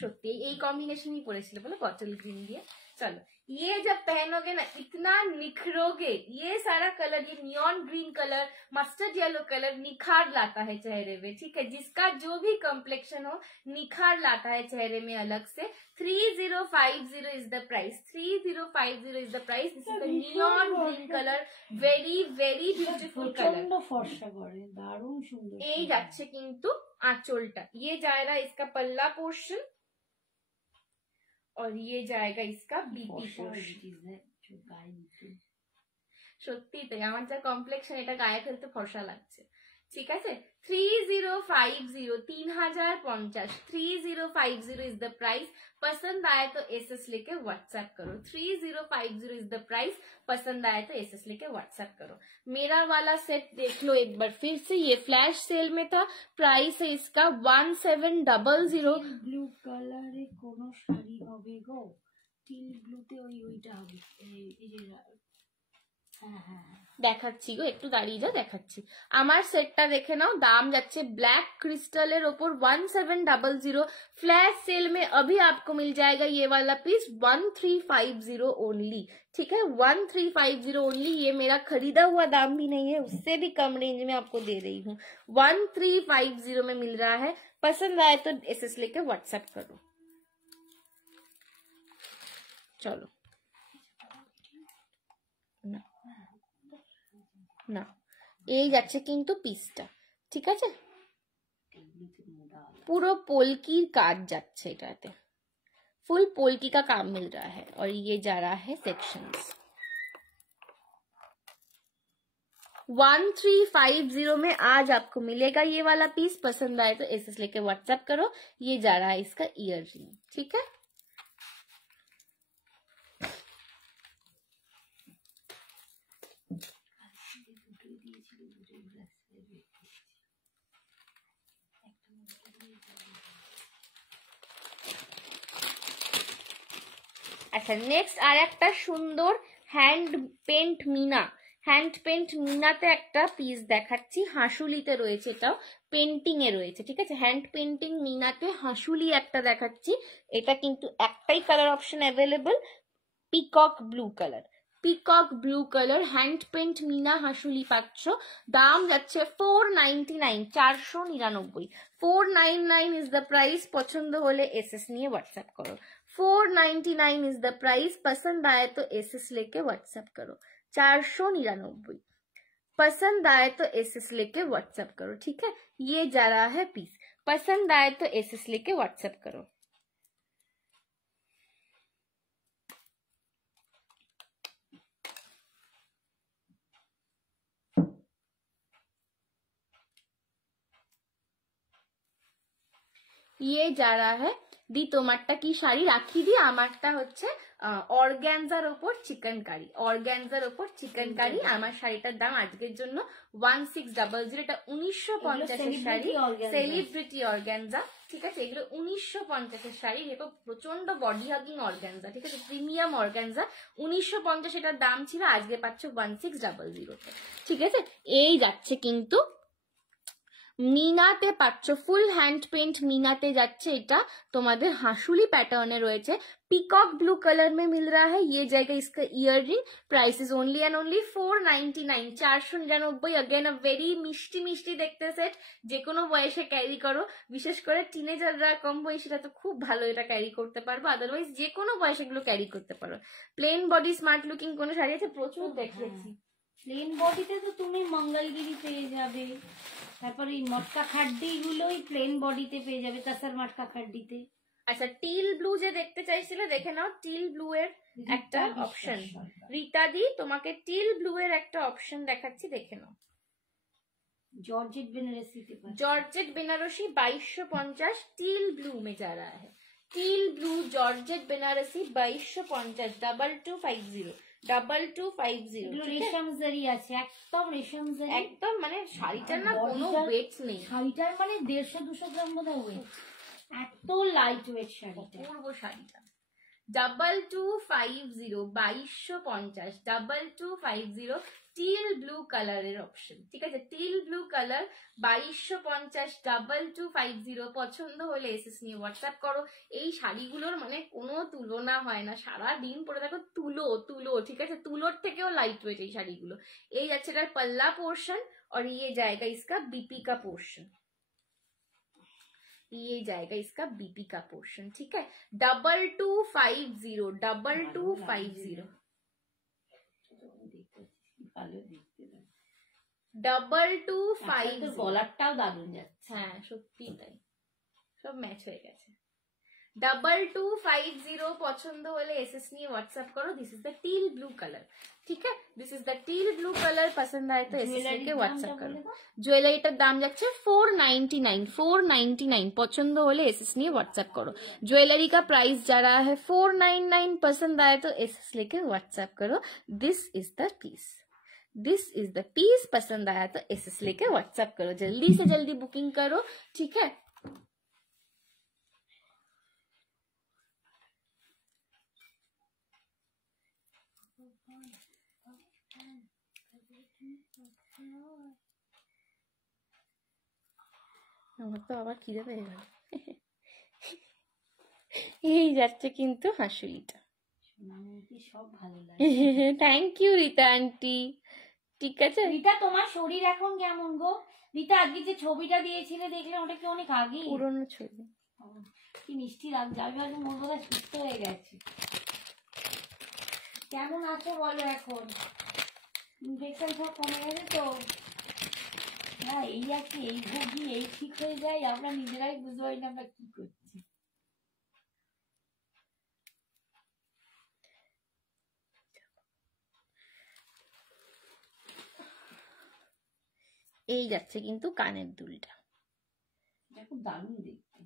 সত্যি এই কম্বিনেশনই পড়েছিল বলো বটল গ্রিন দিয়ে। चलो ये जब पहनोगे ना इतना निखरोगे, ये सारा कलर, ये neon green colour, mustard yellow colour निखार लाता है चेहरे में, ठीक है। जिसका जो भी कॉम्प्लेक्शन हो निखार लाता है चेहरे में अलग से। 3050 is the price, 3050 is the price. This is the neon green colour, very very beautiful colour, দারুণ সুন্দর। এই যাচ্ছে কিন্তু আঁচলটা, ये जाएगा इसका पल्ला पोर्शन, और ये जाएगा इसका बीपी पोर्शन। সত্যি তাই, আমার যা কমপ্লেক্সন এটা গায়ে ফেলতে ফর্সা লাগছে, ঠিক আছে। 3050 3050 3050 इज द प्राइस। पसंद आए तो एसएस लेके व्हाट्सएप करो। 3050 इज द प्राइस। पसंद आए तो एसएस लेके व्हाट्सएप करो। मेरा वाला सेट देख लो एक बार फिर से, ये फ्लैश सेल में था। प्राइस है इसका 1700। ব্লু কালারে কোন শাড়ি হবে গো? টিল ব্লুতে ওইটা হবে। দেখাচ্ছি গো, একটু দাঁড়িয়ে যা, দেখাচ্ছি। আমার সেটটা দেখে নাও, দাম যাচ্ছে ব্ল্যাক क्रिस्टल ওপর 1700। फ्लैश सेल में अभी आपको मिल जाएगा ये वाला पीस 1350 ओनली, ठीक है 1350 ओनली। ये मेरा खरीदा हुआ दाम भी नहीं है, उससे भी कम रेंज में आपको दे रही हूँ। 1350 में मिल रहा है। पसंद आए तो एसएस लेके व्हाट्सएप करो। चलो না না, এই যাচ্ছে কিন্তু পিসটা, ঠিক আছে। पूरा पोल्की काट যাচ্ছে এটাতে, फुल पोल्की का काम मिल रहा है। और ये जा रहा है सेक्शंस। 1350 में आज आपको मिलेगा ये वाला पीस। पसंद आए तो एसएस लेके व्हाट्सएप करो। ये जा रहा है इसका ईयर रिंग, ठीक है। আচ্ছা, নেক্সট আর একটা সুন্দর হ্যান্ড পেন্ট মিনা, হ্যান্ড পেন্ট মিনাতে একটা পিস দেখাচ্ছি, হাঁসুলিতে রয়েছে, এটাও পেন্টিং এ রয়েছে, ঠিক আছে। হ্যান্ড পেন্টিং মিনাতে হাঁসুলি একটা দেখাচ্ছি, এটা কিন্তু একটাই colour option available, peacock blue colour. Peacock blue colour hand paint মিনা হাঁসুলি পাচ্ছ, দাম যাচ্ছে 499, 499। 499 ইজ দ্য প্রাইস। পছন্দ হলে এসএস নিয়ে হোয়াটসঅ্যাপ করো। 499 इज द प्राइस। पसंद आए तो एसएस लेके व्हाट्सएप करो। 499 पसंद आए तो एसएस लेके व्हाट्सएप करो, ठीक है। ये जा रहा है पीस, पसंद आए तो एसएस लेके व्हाट्सएप करो। ये जा रहा है দি তোমারটা কি শাড়ি রাখি দি, আমারটা হচ্ছে অর্গানজার ওপর চিকেনকারি, অর্গানজার ওপর চিকেনকারি। আমার শাড়িটার দাম আজকের জন্য 1600। এটা 1950 এর শাড়ি, সেলিব্রিটি অর্গানজা, ঠিক আছে। এগুলো 1950 এর শাড়ি, এটা প্রচন্ড বডি হাগিং অর্গানজা, ঠিক আছে, প্রিমিয়াম অর্গানজা। 1950 এটার দাম ছিল, আজকে পাচ্ছ 1600 তে, ঠিক আছে। এই যাচ্ছে কিন্তু মিনাতে পাচ্ছ, ফুল হ্যান্ড পেন্ট মিনাতে যাচ্ছে, এটা তোমাদের হাঁসুলি প্যাটার্নে রয়েছে, পিকক ব্লू कलर में मिल रहा है। ये जाएगा इसका ear ring, price is only and only 499, 499। Again a very মিষ্টি মিষ্টি দেখতে সেট, যে কোনো বয়সে ক্যারি করো, বিশেষ করে টিনেজাররা, কম বয়সীরা তো খুব ভালো এটা ক্যারি করতে পারবো, আদারওয়াইজ যে কোনো বয়সে এগুলো ক্যারি করতে পারো। প্লেন বডি স্মার্ট লুকিং কোনো শাড়ি আছে, প্রচুর দেখেছি। প্লেন বডিতে তো তুমি মঙ্গলগিরি পেয়ে যাবে, তারপরে এই মটকা খাড্ডি গুলোই প্লেন বডিতে পেয়ে যাবে, তাসার মটকা খাড্ডিতে। আচ্ছা, টিল ব্লু যে দেখতে চাইছিলে, দেখে নাও টিল ব্লু এর একটা অপশন। রীতা দি তোমাকে টিল ব্লু এর একটা অপশন দেখাচ্ছি, দেখে নাও। Georgette Banarasi, georgette Banarasi 2250 teal blue में जा रहा है। Teal blue georgette Banarasi 2250, 2250, 2250। রেশম জারি আছে, একদম রেশম জারি, একদম মানে শাড়িটার না কোনো ওয়েট নেই, শাড়িটার মানে 150-200 গ্রাম বোধ হয় ওয়েট, এত লাইট ওয়েট শাড়িটা, পূর্ব শাড়িটা। 2250, 2250, 2250 টিল ব্লু কালারের অপশন, ঠিক আছে। Teal blue colour 2250, 2250। পছন্দ হলে এসএস নিয়ে হোয়াটসঅ্যাপ করো। এই শাড়িগুলোর মানে কোনো তুলনা হয় না, সারা দিন পরে দেখো তুলো তুলো, ঠিক আছে, তুলোর থেকেও লাইট ওয়েট এই শাড়িগুলো। এই যাচ্ছে এটার पल्ला पोर्शन और ये जाएगा इसका बीपी का पोर्शन, ये जाएगा इसका बीपी का पोर्शन, ठीक है। 2250, 2250, 2250। গলারটাও দারুণ যাচ্ছে, হ্যাঁ সত্যি তাই, সব ম্যাচ হয়ে গেছে। 2250 পছন্দ হলে এসএস নিয়ে হোয়াটসঅ্যাপ করো। This is the teal blue colour, ठीक है, this is the teal blue colour. पसंद आए तो एसएस लेके व्हाट्सएप करो। জুয়েলারিটার দাম যাচ্ছে 499, 499। পছন্দ হলে এসএস নিয়ে হোয়াটসঅ্যাপ করো। ज्वेलरी का प्राइस जा रहा है 499। पसंद आए तो एसएस लेके व्हाट्सएप करो। This is the piece, this is the piece. पसंद आया तो एसएस लेके व्हाट्सएप करो, जल्दी से जल्दी बुकिंग करो, ठीक है। আমার তো আবার খিদে পেয়ে গেল। এই যাচ্ছে কিন্তু হাঁসুলিটা, সব ভালো লাগে। থ্যাংক ইউ রীতা আন্টি, ঠিক আছে। রীতা তোমার শরীর এখন কেমন গো? রীতা আজকে যে ছবিটা দিয়েছিলে দেখলে, ওটা কি অনেক আগে? পুরনো ছবি, কি মিষ্টি লাগছে, আমি ভাবছি মোর বোধহয় সুস্থ হয়ে গেছে। কেমন আছো বলো এখন? ইনফেকশন সব কমে গেছে তো? হ্যাঁ, এই আছে, এই ভুগি, এই ঠিক হয়ে যায়, আমরা নিজেরাই বুঝতে পারি না আমরা কি করছি। এই যাচ্ছে কিন্তু কানের দুলটা, খুব দারুণ দেখতে।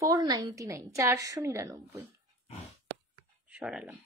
499, 499 সরালাম।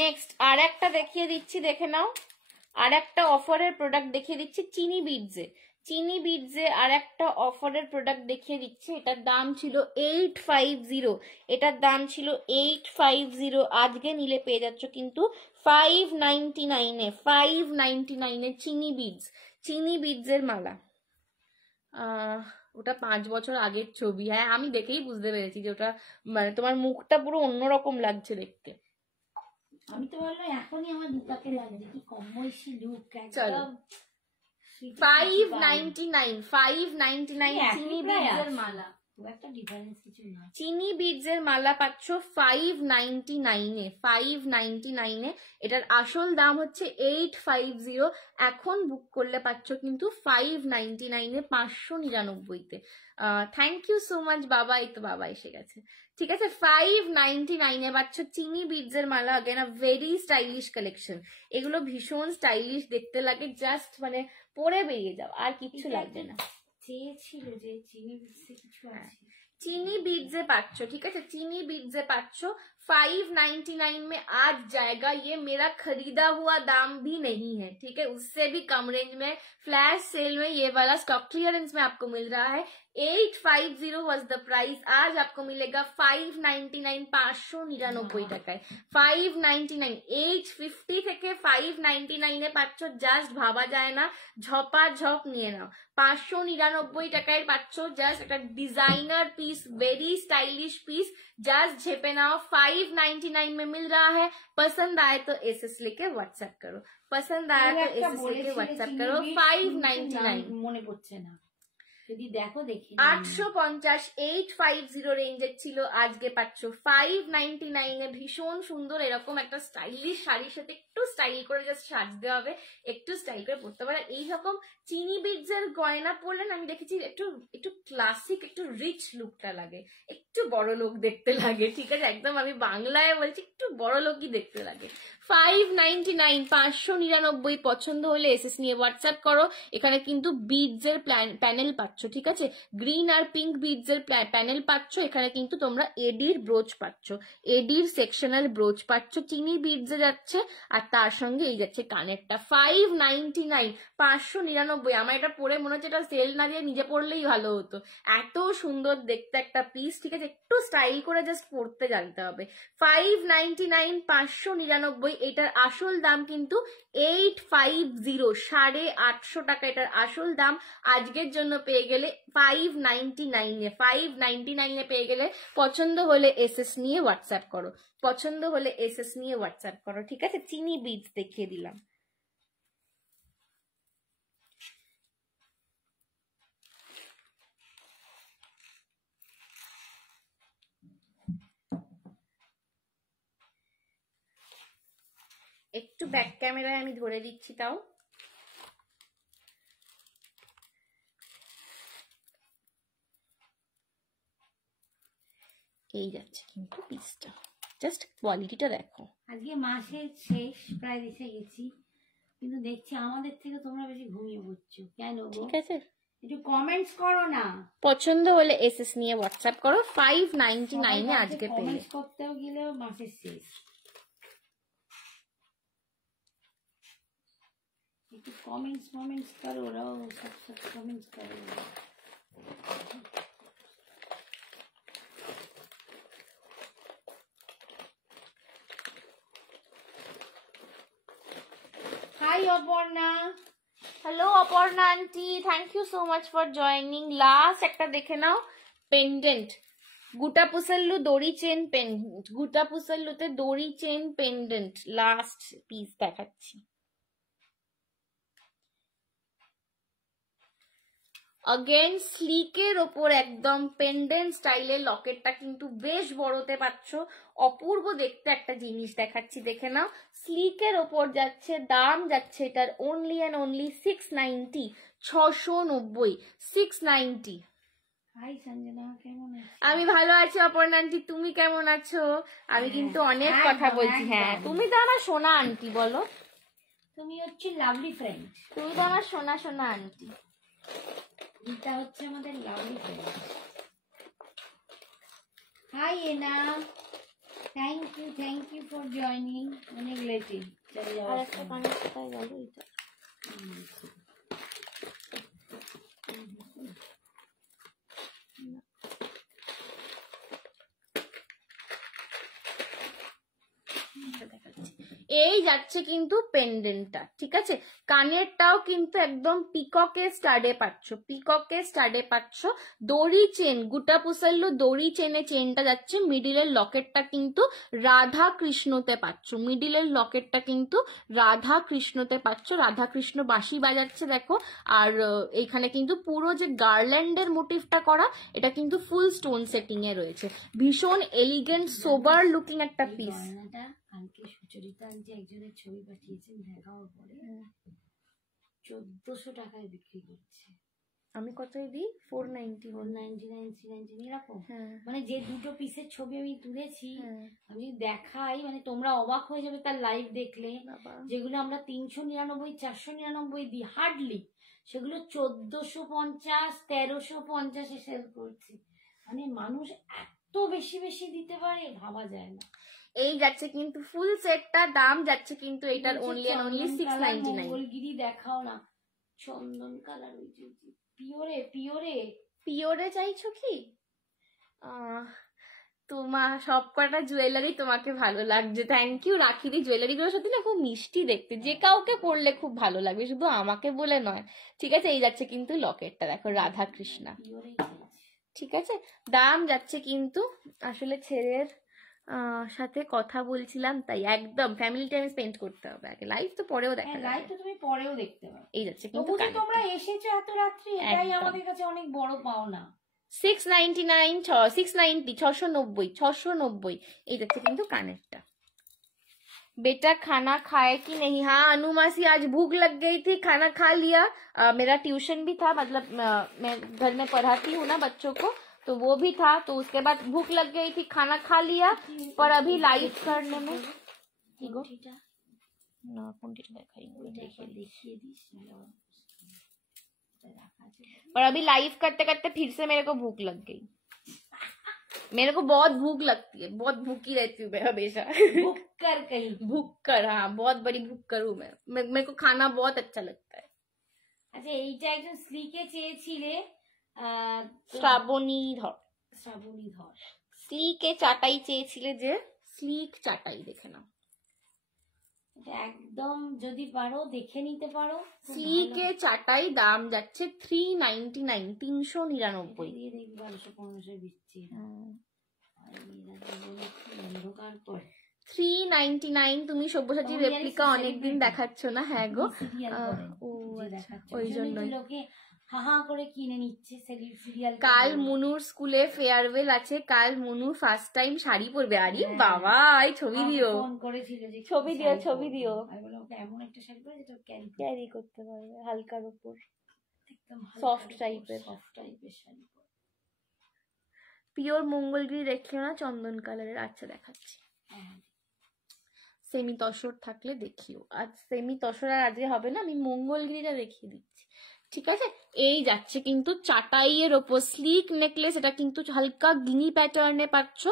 নেক্সট আর একটা দেখিয়ে দিচ্ছি, দেখে নাও। আর একটা অফারের প্রোডাক্ট দেখিয়ে দিচ্ছি চিনি বিডসে। চিনি বিডসে আর একটা অফারের প্রোডাক্ট দেখিয়ে দিচ্ছি। এটার দাম ছিল 850, এটার দাম ছিল 850। আজকে নিলে পেয়ে যাচ্ছ কিন্তু 599-এ, 599-এ চিনি বিডস। চিনি বিডসের মালা। ওটা 5 বছর আগের ছবি। হ্যাঁ আমি দেখেই বুঝতে পেরেছি যে ওটা মানে তোমার মুখটা পুরো অন্যরকম লাগছে দেখতে। আমি তো বললাম এখনই আমার দুটাকে লাগছে, কি কম বয়সী লুক চলো একদম। 599 চিনি বিডসের মালা। একটা ডিফারেন্স কিছু না। চিনি বিডসের মালা পাচ্ছ 599-এ, 599-এ। এটার আসল দাম হচ্ছে 850। এখন বুক করলে পাচ্ছ কিন্তু 599-এ, 599-তে। থ্যাংক ইউ সো মাচ বাবা। এই তো বাবা এসে গেছে। ঠিক আছে, 599-এ পাচ্ছ চিনি বিডসের মালা। Again a very stylish collection. এগুলো ভীষণ স্টাইলিশ দেখতে লাগে, জাস্ট মানে পরে বেরিয়ে যাও, আর কিছু লাগবে না। চেয়েছিল যে চিনি বিডসে কিছু আছে, चीनी बीट्स पाচ্ছ, ठीक है। चीनी बीट्स पाচ্ছ 599 में आज जाएगा। ये मेरा खरीदा हुआ दाम भी नहीं है, ठीक है, उससे भी कम रेंज में फ्लैश सेल में ये वाला स्टॉक क्लियरेंस में आपको मिल रहा है। 850 वॉज द प्राइस, आज आपको मिलेगा 599, 599 টাকায়। 599, 850 থেকে 599 পাচ্ছ, জাস্ট ভাবা যায় না। ঝপা ঝপ নিয়ে নাও। 599 টাকায় পাচ্ছ জাস্ট একটা designer piece, very stylish piece, just झेपे नाओ। 599 में मिल रहा है। पसंद आए तो एसएस लेके व्हाट्सएप करो, पसंद आया तो एसएस लेके व्हाट्सएप करो। 599 মনে পড়ছে না, যদি দেখো দেখি। 850 850 রেঞ্জের ছিল, আজকে পাচ্ছ 599-এ। ভীষণ সুন্দর এরকম একটা স্টাইলিশ শাড়ির সাথে একটু স্টাইল করে জাস্ট সাজতে হবে, একটু স্টাইল করে পরতে পারে। এইরকম চিনি বিডসের গয়না পরলে আমি দেখেছি একটু একটু ক্লাসিক, একটু রিচ লুকটা লাগে, একটু বড় লোক দেখতে লাগে, ঠিক আছে। একদম আমি বাংলায় বলছি, একটু বড় লোকই দেখতে লাগে। 599, 599। পছন্দ হলে এসএস নিয়ে হোয়াটসঅ্যাপ করো। এখানে কিন্তু বিডসের প্যানেল পাচ্ছ, ঠিক আছে। গ্রিন আর পিঙ্ক বিডসের প্যানেল পাচ্ছ। এখানে কিন্তু তোমরা এডির ব্রোচ পাচ্ছ, এডির সেকশনাল ব্রোচ পাচ্ছ। চিনি বিডসে যাচ্ছে আর তার সঙ্গে এই যাচ্ছে কানেরটা। 599, 599। আমার এটা পরে মনে হচ্ছে এটা সেল না দিয়ে নিজে পড়লেই ভালো হতো, এত সুন্দর দেখতে একটা পিস, ঠিক আছে। একটু স্টাইল করে জাস্ট পরতে জানতে হবে। 599, 599। এটার আসল দাম কিন্তু 850, 850 টাকা এটার আসল দাম। আজকের জন্য পেয়ে গেলে 599-এ, 599-এ পেয়ে গেলে। পছন্দ হলে এসএস নিয়ে হোয়াটসঅ্যাপ করো, পছন্দ হলে এসএস নিয়ে হোয়াটসঅ্যাপ করো, ঠিক আছে। চিনি বিডস দেখিয়ে দিলাম। একটু ব্যাক ক্যামেরায় আমি ধরে দিচ্ছি, তাও এই যাচ্ছে কিন্তু পিসটা, জাস্ট কোয়ালিটিটা দেখো। আজকে মাসের শেষ প্রায় এসে গেছি, কিন্তু দেখছি আমাদের থেকে তোমরা বেশি ঘুমিয়ে পড়ছো কেন? ঠিক আছে, একটু কমেন্টস করো না। পছন্দ হলে এসএস নিয়ে হোয়াটসঅ্যাপ করো। 599-এ আজকে পেলে। কমেন্টস করতেও গেলেও মাসের শেষ, একটু কমেন্টস করো, ওরাও সব কমেন্টস করো। Hi Aparna. Hello Aparna aunty, thank you so much for joining. Last একটা দেখে নাও, পেন্ডেন্ট, গুটাপুসাল্লু দড়ি চেন পেন্ডেন্ট, গুটাপুসাল্লুতে দড়ি চেন পেন্ডেন্ট, লাস্ট পিস দেখাচ্ছি। अगेन স্লিকের ওপর একদম পেন্ডেন্ট স্টাইলে লকেটটা কিন্তু বেশ বড়তে পাচ্ছ, অপূর্ব দেখতে একটা জিনিস দেখাচ্ছি, দেখে নাও। স্লিকের ওপর যাচ্ছে, দাম যাচ্ছে এটার only and only 690, 690, 690। Hi Sanjana, কেমন আছো? আমি ভালো আছি অপর্ণা আন্টি, তুমি কেমন আছো? আমি কিন্তু অনেক কথা বলছি। হ্যাঁ, তুমি তো আমার সোনা আন্টি, বলো। তুমি হচ্ছে লাভলি ফ্রেন্ড, তুমি তো আমার সোনা সোনা আন্টি। এটা হচ্ছে আমাদের lovely friend. Hi Ena, thank you for joining. অনেক লেটে চলে যাওয়ার। আর একটা কানের কোথায় গেল এটা? এই যাচ্ছে কিন্তু পেন্ডেন্টটা, ঠিক আছে। কানেরটাও কিন্তু একদম পিককের স্টাডে পাচ্ছ, পিককের স্টাডে পাচ্ছ। দড়ি চেন, গুটা পুসাল্লু দড়ি চেনে চেনটা যাচ্ছে। মিডিলের লকেটটা কিন্তু রাধা কৃষ্ণতে পাচ্ছ, মিডিলের লকেটটা কিন্তু রাধা কৃষ্ণতে পাচ্ছ। রাধা কৃষ্ণ বাঁশি বাজাচ্ছে দেখো। আর এইখানে কিন্তু পুরো যে গার্ল্যান্ডের মোটিভটা করা, এটা কিন্তু ফুল স্টোন সেটিং এ রয়েছে। ভীষণ এলিগেন্ট সোবার লুকিং একটা পিস। কালকে সুচরিতা যে একজনের ছবি পাঠিয়েছেন, দেখার পরে 1400 টাকায় বিক্রি করছে। আমি কতই দিই? 499 399 এরকম। মানে যে দুটো পিসের ছবি আমি তুলেছি, আমি দেখাই, মানে তোমরা অবাক হয়ে যাবে তার লাইভ দেখলে। যেগুলো আমরা 399 499 দিই হার্ডলি, সেগুলো 1450 1350 এ সেল করছি। মানে মানুষ এত বেশি বেশি দিতে পারে, ভাবা যায় না। এই যাচ্ছে কিন্তু ফুল সেটটা, দাম যাচ্ছে কিন্তু এটার অনলি এন্ড অনলি 699। মঙ্গলগিরি দেখাও না, চন্দন কালার, ওই যে পিওরে পিওরে পিওরে চাইছো কি? তোমার সব কটা জুয়েলারি তোমাকে ভালো লাগছে, থ্যাংক ইউ। রাখিদি জুয়েলারি গুলোর সাথে না খুব মিষ্টি দেখতে, যে কাউকে পরলে খুব ভালো লাগবে, শুধু আমাকে বলে নয়, ঠিক আছে। এই যাচ্ছে কিন্তু লকেটটা দেখো, রাধা কৃষ্ণা, ঠিক আছে। দাম যাচ্ছে কিন্তু, আসলে ছেলের সাথে কথা বলছিলাম তাই একদম ফ্যামিলি টাইম স্পেন্ড করতে হবে আগে, লাইভ তো পরেও দেখা যাবে। লাইভ তো তুমি পরেও দেখতে পারো। এই যাচ্ছে কিন্তু তোমরা এসেছো এত রাত্রি, এটাই আমাদের কাছে অনেক বড় পাওনা। 699 690 690 690। এই যাচ্ছে কিন্তু কানেরটা। बेटा खाना खाए कि नहीं? हाँ अनु मासी, आज भूख लग गई थी, खाना खा लिया। मेरा ट्यूशन भी था, मतलब मैं घर में पढ़ाती हूँ ना बच्चों को, तो वो भी था, तो उसके बाद भूख लग गई थी, खाना खा लिया। पर अभी लाइव करने में पर अभी लाइव करते करते फिर से मेरे को भूख लग गई। मेरे को बहुत भूख लगती है, बहुत भूखी रहती हूँ मैं हमेशा। भूखकर कहीं, भूखकर, हाँ बहुत बड़ी भूखकर हूँ मैं। मेरे को खाना बहुत अच्छा लगता है। আচ্ছা, এইটা একজন স্লিকে চেয়েছিলে, শ্রাবণী ধর, শ্রাবণী ধর স্লিকে চাটাই চেয়েছিলে, যে স্লিক চাটাই দেখে নাও। একদম যদি পারো দেখে নিতে পারো। স্লিকে চাটাই দাম যাচ্ছে 399 399 দিয়ে দেখবি 1200-1500 দিচ্ছি। 399। তুমি সব্যসাচী রেপ্লিকা অনেকদিন দেখাচ্ছ না? হ্যাঁ গো, ওই জন্যই লোকে হাহা করে কিনে নিচ্ছে সিরিয়াল। কাল মুনুর স্কুলে ফেয়ারওয়েল আছে, কাল মুনু ফার্স্ট টাইম শাড়ি পরবে। আরে বাবা, এই ছবি দিও, ফোন করেছিল যে ছবি দিও, ছবি দিও। আমি বললাম ওকে এমন একটা শাড়ি পরে যেটা ক্যারি করতে পারবে, হালকার উপর, একদম সফট টাইপের শাড়ি। পিওর মঙ্গলগিরি দেখিও না, চন্দন কালারের। আচ্ছা দেখাচ্ছি, সেমি তসর থাকলে দেখিও। আজ সেমি তসর আর আজকে হবে না, আমি মঙ্গলগিরিটা দেখিয়ে দিচ্ছি, ঠিক আছে। এই যাচ্ছে কিন্তু চাটাইয়ের ওপর স্লিক নেকলেস, এটা কিন্তু হালকা গিনি প্যাটার্নে পাচ্ছ।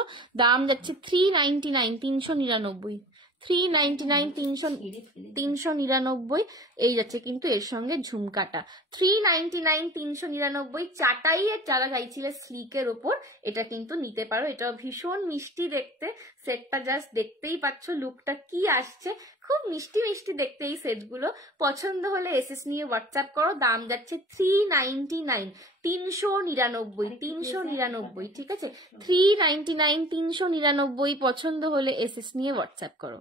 দাম যাচ্ছে 399 399 399 399। এই যাচ্ছে কিন্তু এর সঙ্গে ঝুমকাটা 399 399। চাটাইয়ের যারা চাইছিলে স্লিকের ওপর, এটা কিন্তু নিতে পারো। এটা ভীষণ মিষ্টি দেখতে, সেটটা জাস্ট দেখতেই পাচ্ছ লুকটা কি আসছে, খুব মিষ্টি মিষ্টি দেখতে এই সেটগুলো। পছন্দ হলে এসএস নিয়ে হোয়াটসঅ্যাপ করো। দাম যাচ্ছে 399 399 399, ঠিক আছে। 399 399। পছন্দ হলে এসএস নিয়ে হোয়াটসঅ্যাপ করো।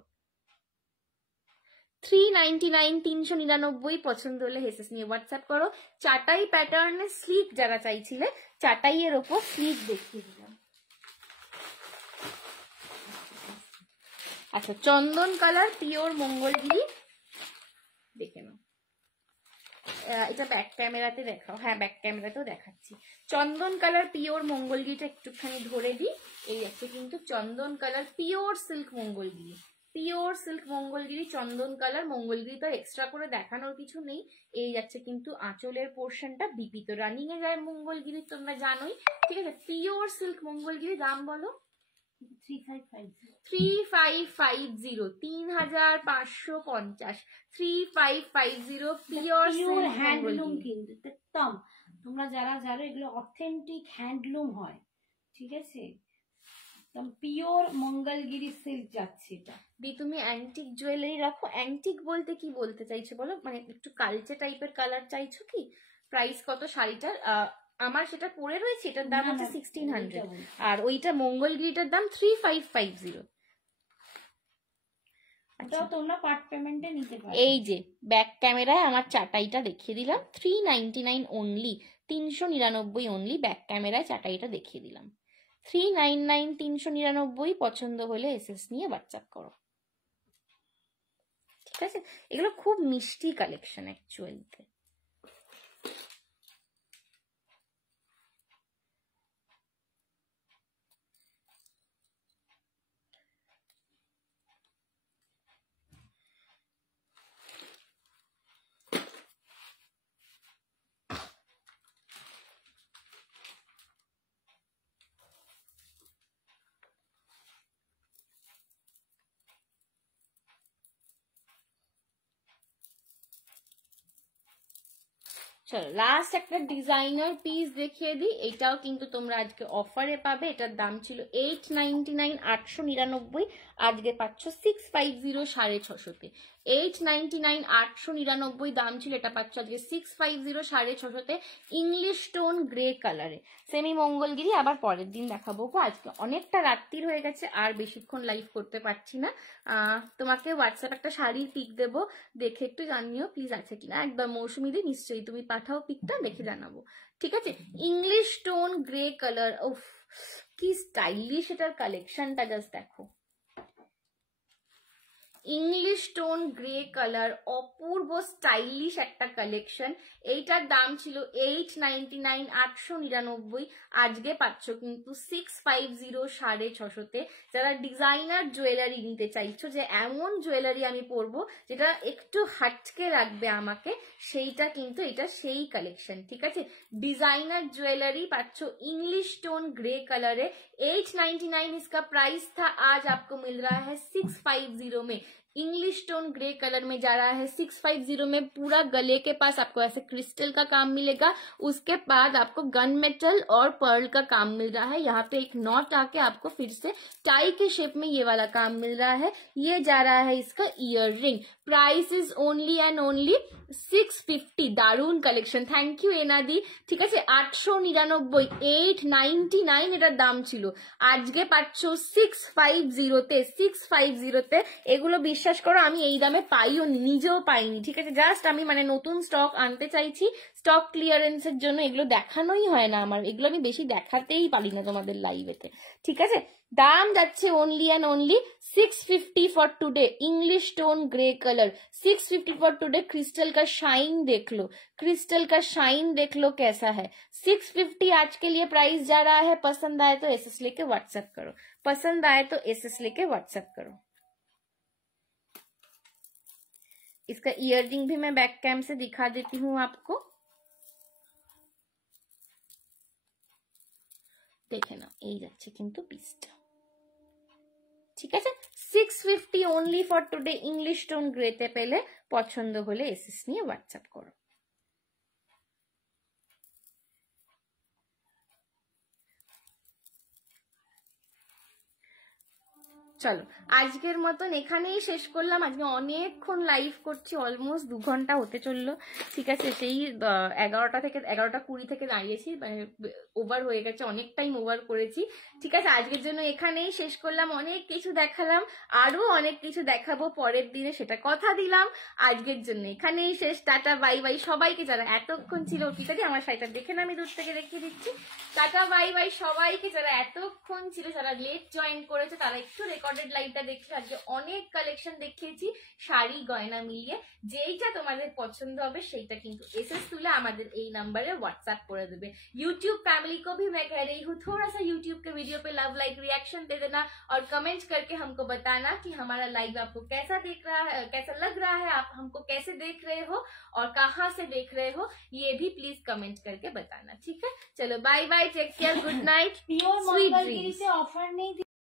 399 399। পছন্দ হলে এসএস নিয়ে হোয়াটসঅ্যাপ করো। চাটাই প্যাটার্নের স্লিক যারা চাইছিলে, চাটাইয়ের ওপর স্লিক দেখিয়ে দিলাম। আচ্ছা, চন্দন কালার পিওর মঙ্গলগিরি দেখে নাও। এটা ব্যাক ক্যামেরাতে দেখাও, হ্যাঁ ব্যাক ক্যামেরাতেও দেখাচ্ছি। চন্দন কালার পিওর মঙ্গলগিরিটা একটুখানি ধরে দিই। এই আছে কিন্তু চন্দন colour pure silk Mangalagiri, pure silk Mangalagiri চন্দন কালার। মঙ্গলগিরি তো এক্সট্রা করে দেখানোর কিছু নেই। এই যাচ্ছে কিন্তু আঁচলের পোর্শনটা, বিপি তো রানিং এ যায় মঙ্গলগিরি, তোমরা জানোই, ঠিক আছে। পিওর সিল্ক মঙ্গলগিরি, দাম বলো? 3550 3550 3550 পিওর হ্যান্ডলুম কিন্তু একদম তোমরা যারা যারা এগুলো অথেন্টিক হ্যান্ডলুম হয়, ঠিক আছে, একদম পিওর মঙ্গলগিরি সিল্ক যাচ্ছে এটা। দি তুমি অ্যান্টিক জুয়েলারি রাখো, অ্যান্টিক বলতে কি বলতে চাইছো বলো, মানে একটু কালচে টাইপের কালার চাইছো কি? প্রাইস কত শাড়িটার? আমার সেটা পরে রয়েছে, এটার দাম হচ্ছে 1600, আর ওইটা মঙ্গলগিরিটার দাম 3550। তোমরা পার্ট পেমেন্টে নিতে পারো। এই যে ব্যাক ক্যামেরায় আমার চাটাইটা দেখিয়ে দিলাম, 399 অনলি, 399 অনলি। ব্যাক ক্যামেরায় চাটাইটা দেখিয়ে দিলাম, 399 399। পছন্দ হলে এসএস নিয়ে হোয়াটসঅ্যাপ করো, ঠিক আছে? এগুলো খুব মিষ্টি কালেকশন অ্যাকচুয়ালিতে। চলো লাস্ট একটা ডিজাইনার পিস দেখিয়ে দিই। এটাও কিন্তু তোমরা আজকে অফারে পাবে। এটার দাম ছিল 899 899, আজকে পাচ্ছ 650 650-তে। 899 899 দাম ছিল, এটা পাচ্ছ আজকে 650 650-তে, ইংলিশ টোন গ্রে কালারে, সেমি মঙ্গলগিরি। আবার পরের দিন দেখাবো। আজকে অনেকটা রাত্রির হয়ে গেছে, আর বেশিক্ষণ লাইভ করতে পারছি না। তোমাকে হোয়াটসঅ্যাপ একটা শাড়ির পিক দেবো, দেখে একটু জানিও প্লিজ আছে কিনা। একদম মৌসুমিদি নিশ্চয়ই তুমি পাঠাও পিকটা, দেখে জানাবো, ঠিক আছে? ইংলিশ টোন গ্রে কালার, উফ কি স্টাইলিশ এটার কালেকশনটা, জাস্ট দেখো। ইংলিশ টোন গ্রে কালার, অপূর্ব স্টাইলিশ একটা কালেকশন। এইটার দাম ছিল 899 899, আজকে পাচ্ছ কিন্তু 650 650-তে। যারা ডিজাইনার জুয়েলারি নিতে চাইছো, যে এমন জুয়েলারি আমি পরবো যেটা একটু হাটকে রাখবে আমাকে, সেইটা কিন্তু এটা সেই কালেকশন, ঠিক আছে? डिजाइनर ज्वेलरी पाচ্ছো इंग्लिश टोन ग्रे कलर है। 899 इसका प्राइस था, आज आपको मिल रहा है 650 में। इंग्लिश टोन ग्रे कलर में जा रहा है 650 में। पूरा गले के पास आपको ऐसे क्रिस्टल का काम मिलेगा, उसके बाद आपको गन मेटल और पर्ल का काम मिल रहा है। यहाँ पे एक नॉट आके आपको फिर से टाई के शेप में ये वाला काम मिल रहा है। ये जा रहा है इसका ear ring. Price is only and only 650। दारुण कलेक्शन, थैंक यू एनादी, ठीक है? 899 899 এটার দাম ছিল, আজকে পাচ্ছ 650-তে 650-তে। এগুলো বিশ্বাস করো আমি এই দামে পাইও নিজেও পাইনি, ঠিক আছে? জাস্ট আমি মানে নতুন স্টক আনতে চাইছি, স্টক ক্লিয়ারেন্সের জন্য এগুলো দেখানোই হয় না আমার, এগুলো আমি বেশি দেখাতেই পারি না তোমাদের লাইভেতে, ঠিক আছে? दाम যাচ্ছে only and only 650 for today. English tone grey colour 650 for today. Crystal का शाइन देख लो, क्रिस्टल का शाइन देख लो कैसा है। 650 आज के लिए प्राइस जा रहा है। पसंद आए तो एसएस लेके व्हाट्सएप करो, पसंद आए तो एसएस लेके व्हाट्सएप करो। इसका ईयररिंग भी मैं बैक कैम से दिखा देती हूँ आपको, देखे ना, এই যাচ্ছে কিন্তু পিসটা, ঠিক আছে? 650 only for today. English tone ग्रेते পেলে পছন্দ হলে এসএস নিয়ে হোয়াটসঅ্যাপ করো। চলো আজকের মতন এখানেই শেষ করলাম। আজকে অনেকক্ষণ লাইভ করছি, অলমোস্ট 2 ঘন্টা হতে চললো, ঠিক আছে? সেই 11:20 থেকে দাঁড়িয়েছি, মানে ওভার হয়ে গেছে, অনেক টাইম ওভার করেছি, ঠিক আছে? আজকের জন্য এখানেই শেষ করলাম। অনেক কিছু দেখালাম, আরো অনেক কিছু দেখাবো পরের দিনে, সেটা কথা দিলাম। আজকের জন্য এখানেই শেষ, টাটা বাই বাই সবাইকে যারা এতক্ষণ ছিল। ঠিক আছে, আমার শাড়িটা দেখে না, আমি দূর থেকে দেখিয়ে দিচ্ছি। টাটা বাই বাই সবাইকে যারা এতক্ষণ ছিল, যারা লেট জয়েন করেছে, তারা একটু রেকর্ডেড লাইভটা দেখে। আজকে অনেক কালেকশন দেখিয়েছি শাড়ি গয়না মিলিয়ে, যেইটা তোমাদের পছন্দ হবে সেইটা কিন্তু এসএস তুলে আমাদের এই নাম্বারে व्हाट्सएप করে দেবে। यूट्यूब फैमिली को भी मैं कह रही हूँ, थोड़ा सा यूट्यूब के वीडियो पे लव लाइक रिएक्शन दे देना और कमेंट करके हमको बताना कि हमारा लाइव आपको कैसा दिख रहा है, कैसा लग रहा है, आप हमको कैसे देख रहे हो और कहाँ से देख रहे हो, ये भी प्लीज कमेंट करके बताना, ठीक है? चलो bye bye, take care, good night, pure Mangalagiri से ऑफर नहीं